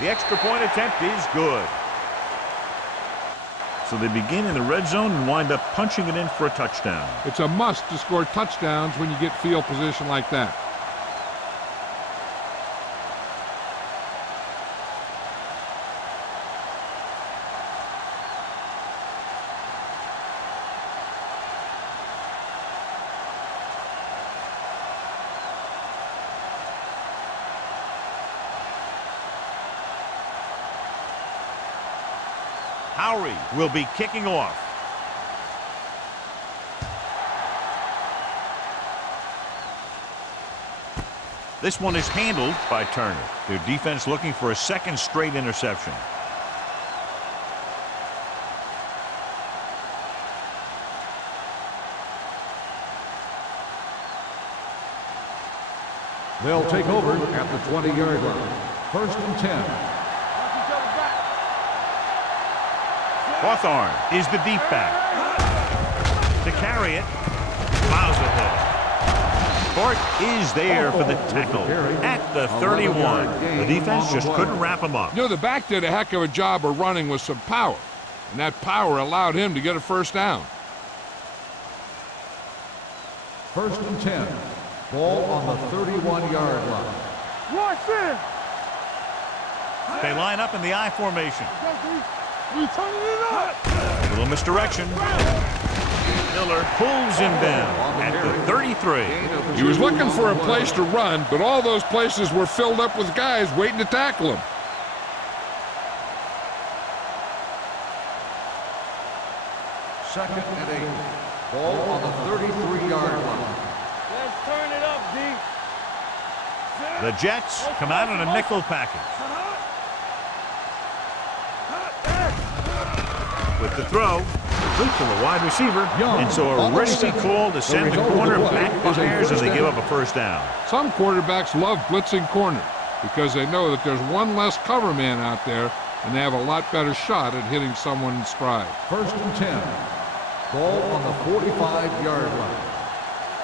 The extra point attempt is good. So they begin in the red zone and wind up punching it in for a touchdown. It's a must to score touchdowns when you get field position like that. Howery will be kicking off. This one is handled by Turner. Their defense looking for a second straight interception. They'll take over at the 20-yard line. First and 10. Hawthorne is the deep back. To carry it, plows ahead. Bart is there for the tackle at the 31. The defense just couldn't wrap him up. You know, the back did a heck of a job of running with some power, and that power allowed him to get a first down. First and 10. Ball on the 31-yard line. Watch in. They line up in the I formation. We turning it up. A little misdirection. Miller pulls him down at the 33. He was looking for a place to run, but all those places were filled up with guys waiting to tackle him. Second and 8. Ball on the 33-yard line. Let's turn it up, D. The Jets come out in a nickel package. With the throw, complete to the wide receiver, and so a risky call to send the corner backfires as they give up a first down. Some quarterbacks love blitzing corners because they know that there's one less cover man out there and they have a lot better shot at hitting someone in stride. First and 10. Ball on the 45-yard line.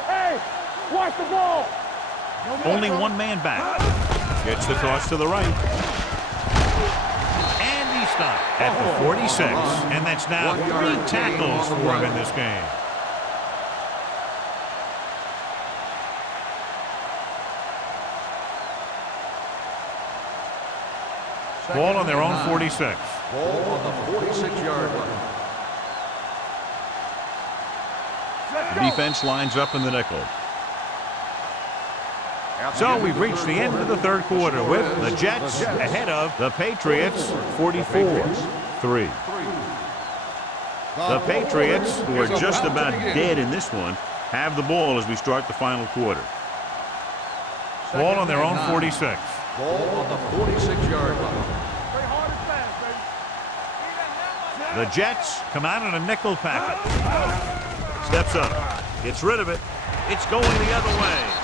Hey, watch the ball. Only one man back. Gets the toss to the right. Stopped at the 46, and that's now 3 tackles for him in this game. Ball on their own 46. Ball on the 46-yard line. The defense lines up in the nickel. So we've reached the end of the third quarter with the Jets ahead of the Patriots 44-3. The Patriots, who are just about dead in this one, have the ball as we start the final quarter. Ball on their own 46. Ball on the 46-yard line. The Jets come out in a nickel package. Steps up. Gets rid of it. It's going the other way.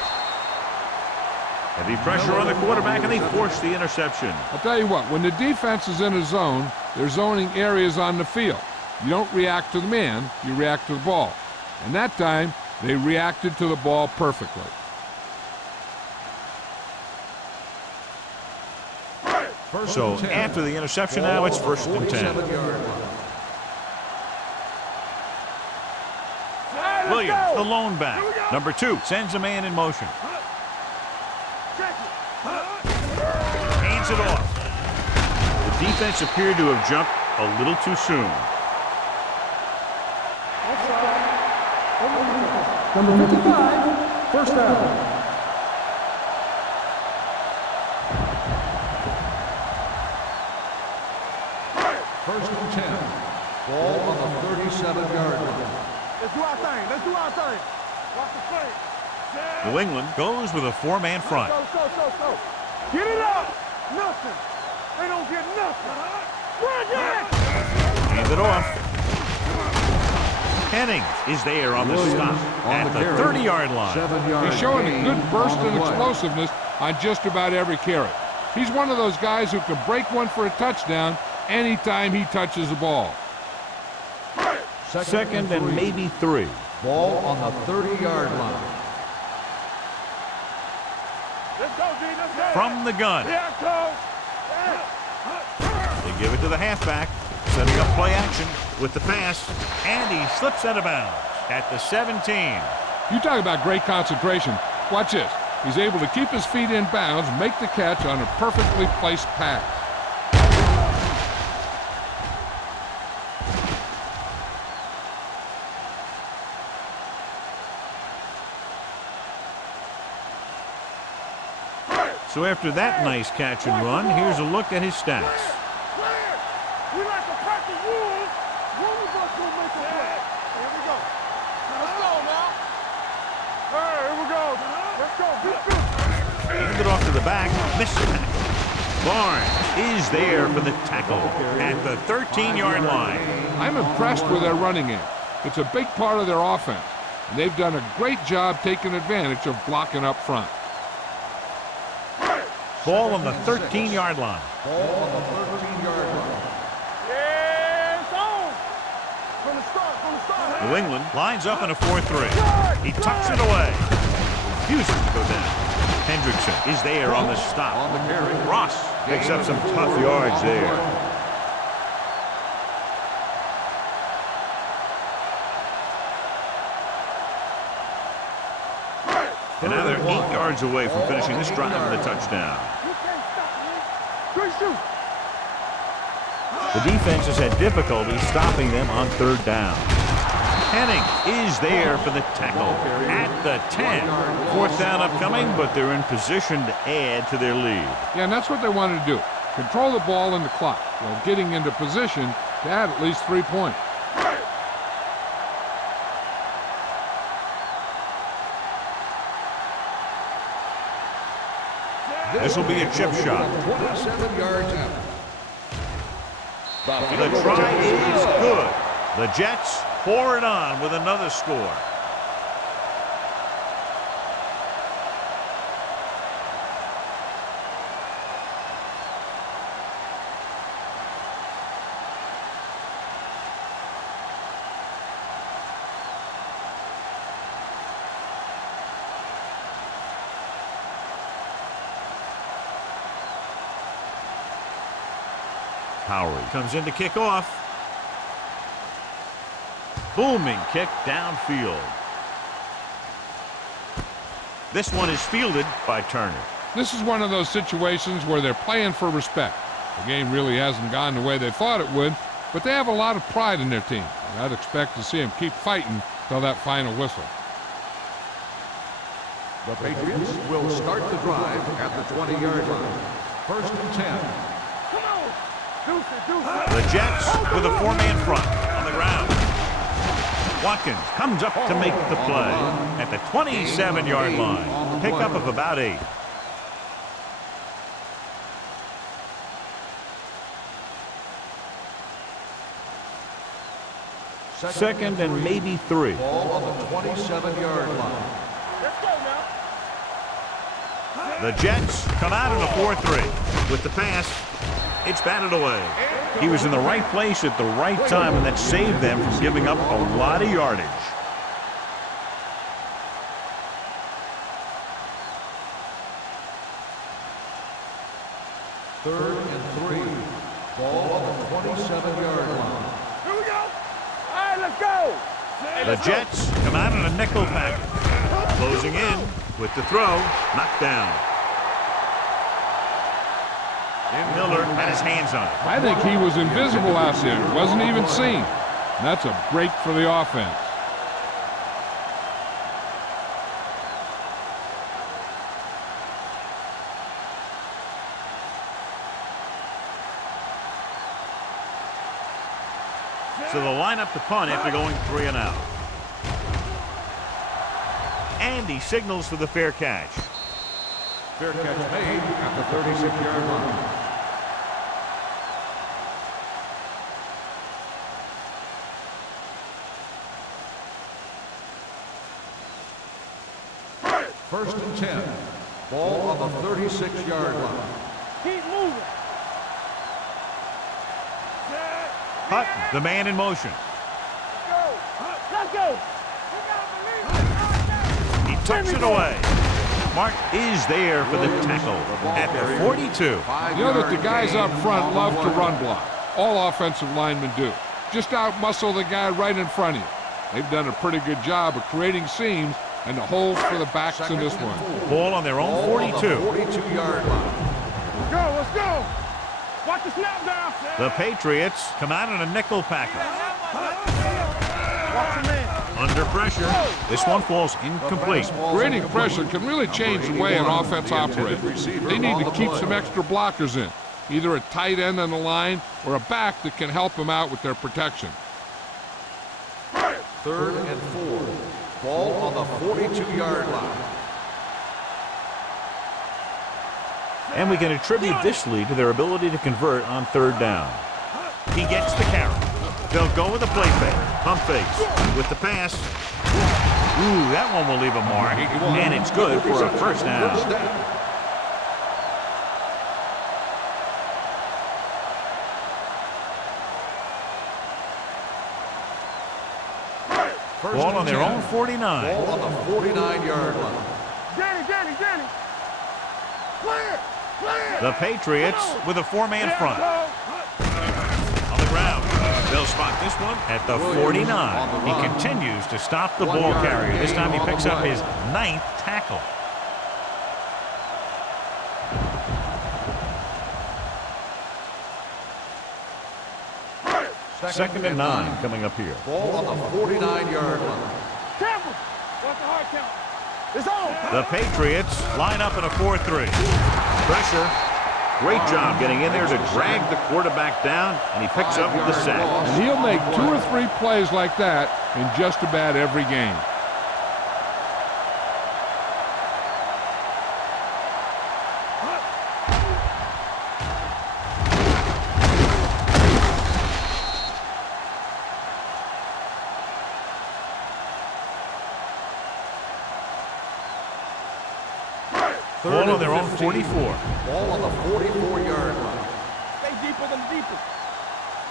Heavy pressure on the quarterback, and they force the interception. I'll tell you what, when the defense is in a zone, they're zoning areas on the field. You don't react to the man, you react to the ball. And that time, they reacted to the ball perfectly. So after the interception now, it's first and 10. Williams, the lone back. Number 2, sends a man in motion. Hands it off. The defense appeared to have jumped a little too soon. Number 55, first down. First and 10. Ball on the 37-yard line. Let's do our thing. Let's do our thing. Watch the play. New England goes with a 4-man front. So. Get it up. Nothing. They don't get nothing. Bring it. Hand it off. Hennings is there on the stop at the 30-yard line. He's showing a good burst of explosiveness on just about every carry. He's one of those guys who can break one for a touchdown anytime he touches the ball. Second and maybe 3. Ball on the 30-yard line. Let's go, D. Let's go. From the gun. Here I come. give it to the halfback, setting up play action with the pass, and he slips out of bounds at the 17. You talk about great concentration. Watch this. He's able to keep his feet in bounds, make the catch on a perfectly placed pass. So after that nice catch and run, here's a look at his stats. We like to crack the rules. One of us will make a play. Here we go. Let's go now. All right, here we go. Let's go. Hand it off to the back. Missed tackle. Barnes is there for the tackle at the 13-yard line. I'm impressed with their running game. It's a big part of their offense, and they've done a great job taking advantage of blocking up front. Ball on the 13-yard line. Ball on the 13-yard line. Yeah, it's on. From the start. New England lines up in a 4-3. He tucks it away. Refuses to go down. Hendrickson is there on the stop. On the carry. Ross picks up some tough yards there. And now they're 8 yards away from finishing this drive with a touchdown. You can't stop me. Good shoot. The defense has had difficulty stopping them on 3rd down. Henning is there for the tackle at the 10. 4th down upcoming, but they're in position to add to their lead. Yeah, and that's what they wanted to do. Control the ball in the clock while getting into position to add at least 3 points. This will be a chip shot. 27 yards out. The try is good. The Jets pour it on with another score. Howard comes in to kick off. Booming kick downfield. This one is fielded by Turner. This is one of those situations where they're playing for respect. The game really hasn't gone the way they thought it would, but they have a lot of pride in their team. And I'd expect to see them keep fighting till that final whistle. The Patriots will start the drive at the 20-yard line. 1st and 10. Come on. Deuce it. The Jets with a 4-man front on the ground. Watkins comes up to make the play at the 27-yard line. Pickup of about 8. Second and maybe 3. Ball on the 27-yard line. Let's go now. The Jets come out in a 4-3 with the pass. It's batted away. He was in the right place at the right time, and that saved them from giving up a lot of yardage. Third and 3. Ball on the 27-yard line. Here we go. All right, let's go. The Jets come out in a nickel package. Closing in with the throw. Knocked down. Miller had his hands on it. I think he was invisible out there. Wasn't even seen. And that's a break for the offense. So they'll line up to punt after going 3 and out. And he signals for the fair catch. Fair catch made at the 36-yard line. First and 10. Ball on the 36-yard line. Keep moving. Hutton, the man in motion. Let's go. He tucks it away. Mark is there for the tackle at the 42. You know that the guys up front love to run block. All offensive linemen do. Just out-muscle the guy right in front of you. They've done a pretty good job of creating seams and the holes for the backs in this one. Ball on their own 42. 42-yard line. Let's go, let's go. Watch the snap down. The Patriots come out in a nickel package. Watch the man. Under pressure. This one falls incomplete. Creating pressure can really change the way an offense operates. They need to keep some extra blockers in, either a tight end on the line or a back that can help them out with their protection. 3rd and 4. Ball on the 42-yard line. And we can attribute this lead to their ability to convert on 3rd down. He gets the carry. They'll go with a play fake. Pump fakes with the pass. Ooh, that one will leave a mark. And it's good for a first down. Ball on their own 49. Ball on the 49-yard line. Danny. Clear. The Patriots with a 4-man front. On the ground. They'll spot this one at the 49. He continues to stop the ball carrier. This time he picks up his 9th tackle. Second and 9 coming up here. Ball on the 49-yard line. Careful. Watch the hard count. It's on. The Patriots line up in a 4-3. Pressure. Great job getting in there to drag the quarterback down, and he picks up the sack. And he'll make 2 or 3 plays like that in just about every game. Ball on their own 44. Ball on the 44-yard line. Stay deeper than deepest.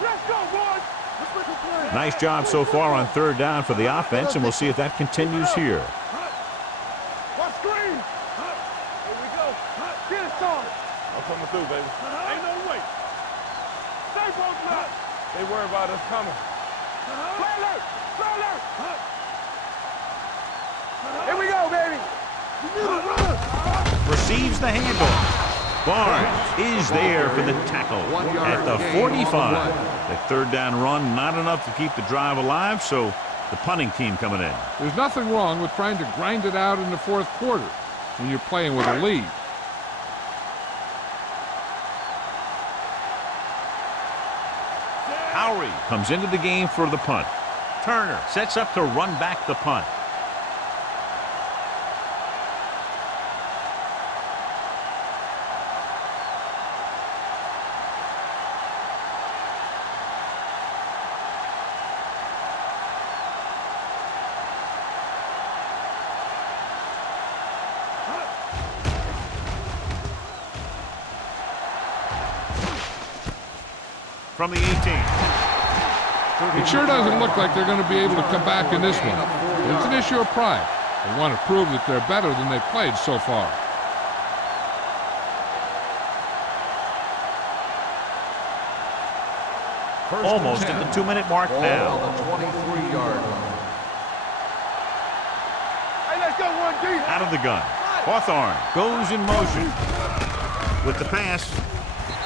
Let's go, boys. Let's make a play. Nice job so far on 3rd down for the offense, and we'll see if that continues here. Watch screen. Here we go. Get it started. I'm coming through, baby. Ain't no way. Stay both left. They worry about us coming. Play alert. Play alert. Here we go, baby. You need to run. Receives the handoff. Barnes is there for the tackle at the 45. The 3rd down run, not enough to keep the drive alive, so the punting team coming in. There's nothing wrong with trying to grind it out in the 4th quarter when you're playing with a lead. Howery comes into the game for the punt. Turner sets up to run back the punt. From the 18. It sure doesn't look like they're going to be able to come back in this one. But it's an issue of pride. They want to prove that they're better than they've played so far. Almost at the 2-minute mark now. Ball on the 23-yard line. Hey, let's go, 1D. Out of the gun. Hawthorne goes in motion. With the pass.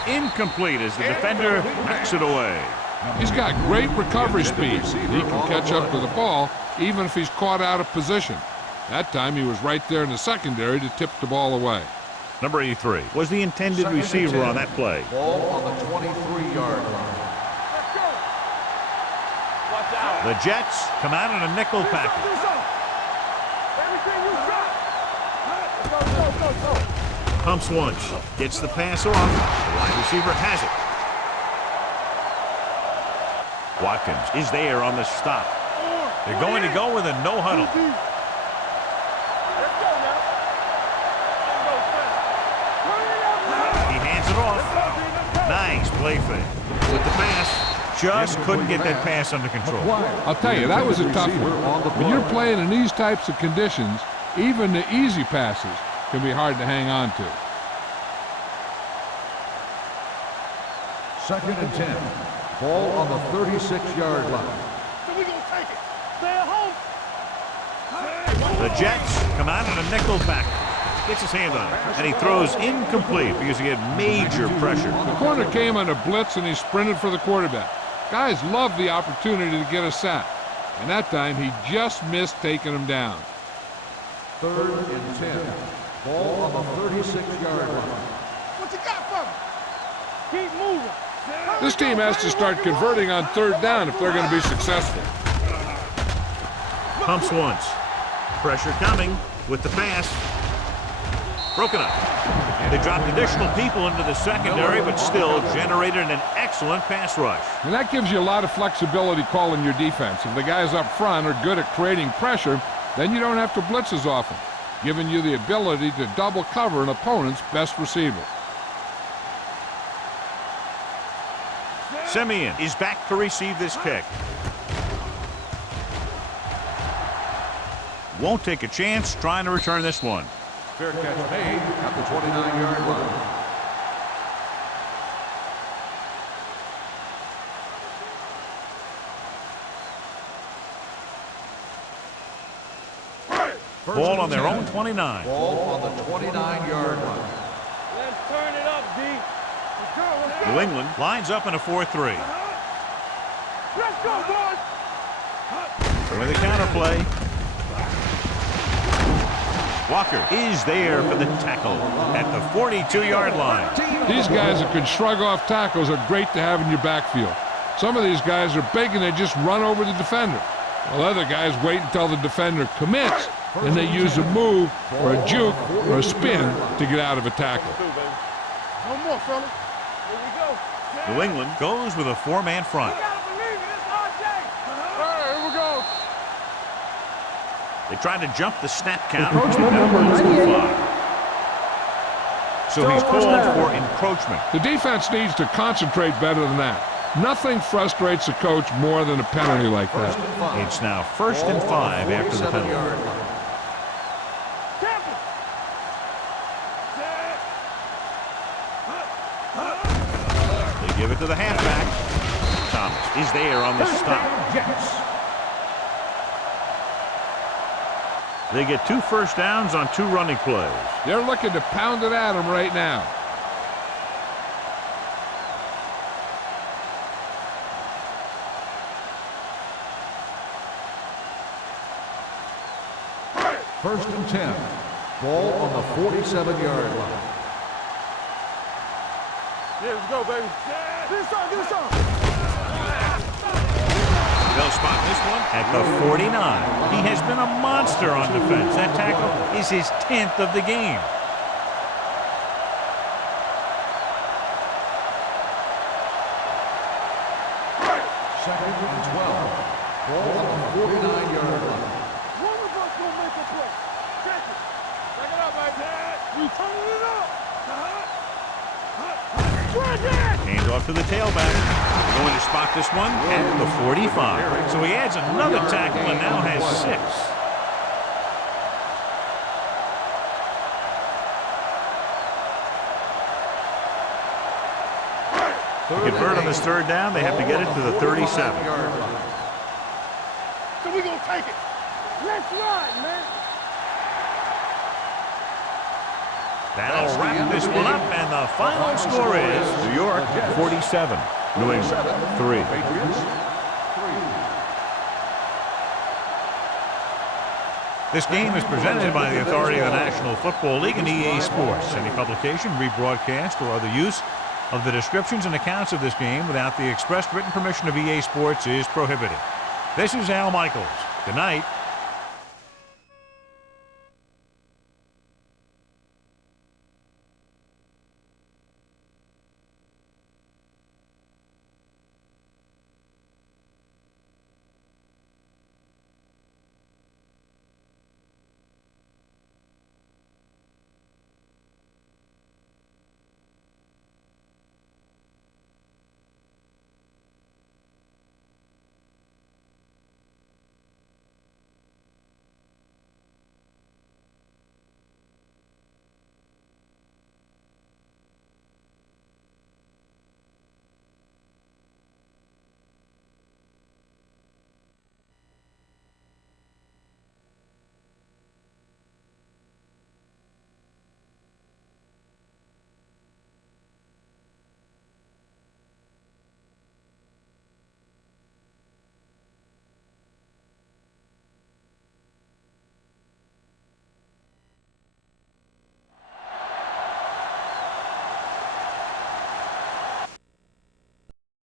Incomplete as the defender knocks it away. He's got great recovery speed. He can catch up to the ball even if he's caught out of position. That time he was right there in the secondary to tip the ball away. Number 83 was the intended receiver on that play. Ball on the 23-yard line. Let's go. Watch out. The Jets come out in a nickel package. Everything you got. Go. Pumps once. Gets the pass off. The wide receiver has it. Watkins is there on the stop. They're going to go with a no huddle. Let's go now. He hands it off. Nice play fake. With the pass, just couldn't get that pass under control. I'll tell you, that was a tough one. When you're playing in these types of conditions, even the easy passes can be hard to hang on to. 2nd and 10. Ball on the 36-yard line. So we gonna take it. Stay at home. The Jets come out in a nickel back. Gets his hand on it, and he throws incomplete because he had major pressure. The corner came on a blitz, and he sprinted for the quarterback. Guys love the opportunity to get a sack, and that time he just missed taking him down. 3rd and 10. Ball on the 36-yard line. What you got for me? Keep moving. This team has to start converting on 3rd down if they're going to be successful. Pumps once. Pressure coming with the pass. Broken up. They dropped additional people into the secondary, but still generated an excellent pass rush. And that gives you a lot of flexibility calling your defense. If the guys up front are good at creating pressure, then you don't have to blitz as often, giving you the ability to double cover an opponent's best receiver. Simeon is back to receive this kick. Won't take a chance trying to return this one. Fair catch made at the 29-yard line. Ball on their own 29. Ball on the 29-yard line. Let's turn it up, D. New England lines up in a 4-3. Let's go, boys. With a counterplay. Walker is there for the tackle at the 42-yard line. These guys that can shrug off tackles are great to have in your backfield. Some of these guys are big and they just run over the defender, while other guys wait until the defender commits and they use a move or a juke or a spin to get out of a tackle. No more, fellas. Here we go. New England goes with a 4-man front. You gotta believe it. It's RJ. All right, here we go. They tried to jump the snap count. Encroachment That number one's 98. fine. So he's Still called first down. for encroachment. The defense needs to concentrate better than that. Nothing frustrates a coach more than a penalty like that. It's now 1st and 5 after the penalty. Temple. They give it to the halfback. Thomas is there on the stop. They get 2 first downs on 2 running plays. They're looking to pound it at him right now. First and 10. Ball on the 47-yard line. Yeah, let's go, baby. Get this on, get this on. They'll spot this one at the 49. He has been a monster on defense. That tackle is his 10th of the game. Second and 12. Ball on the 49-yard line. One of us gonna make a play. Check it. Check it out, baby. We turning it up. Hand off to the tailback. Going to spot this one at the 45. So he adds another tackle and now has 6. To convert on this 3rd down, they have to get it to the 37. So we gonna take it. Let's ride, man. That'll wrap this one up, and the final score is New York 47, New England 3. Patriots 3. This game is presented by the authority of the National Football League and EA Sports. Any publication, rebroadcast, or other use of the descriptions and accounts of this game without the expressed written permission of EA Sports is prohibited. This is Al Michaels. Good night.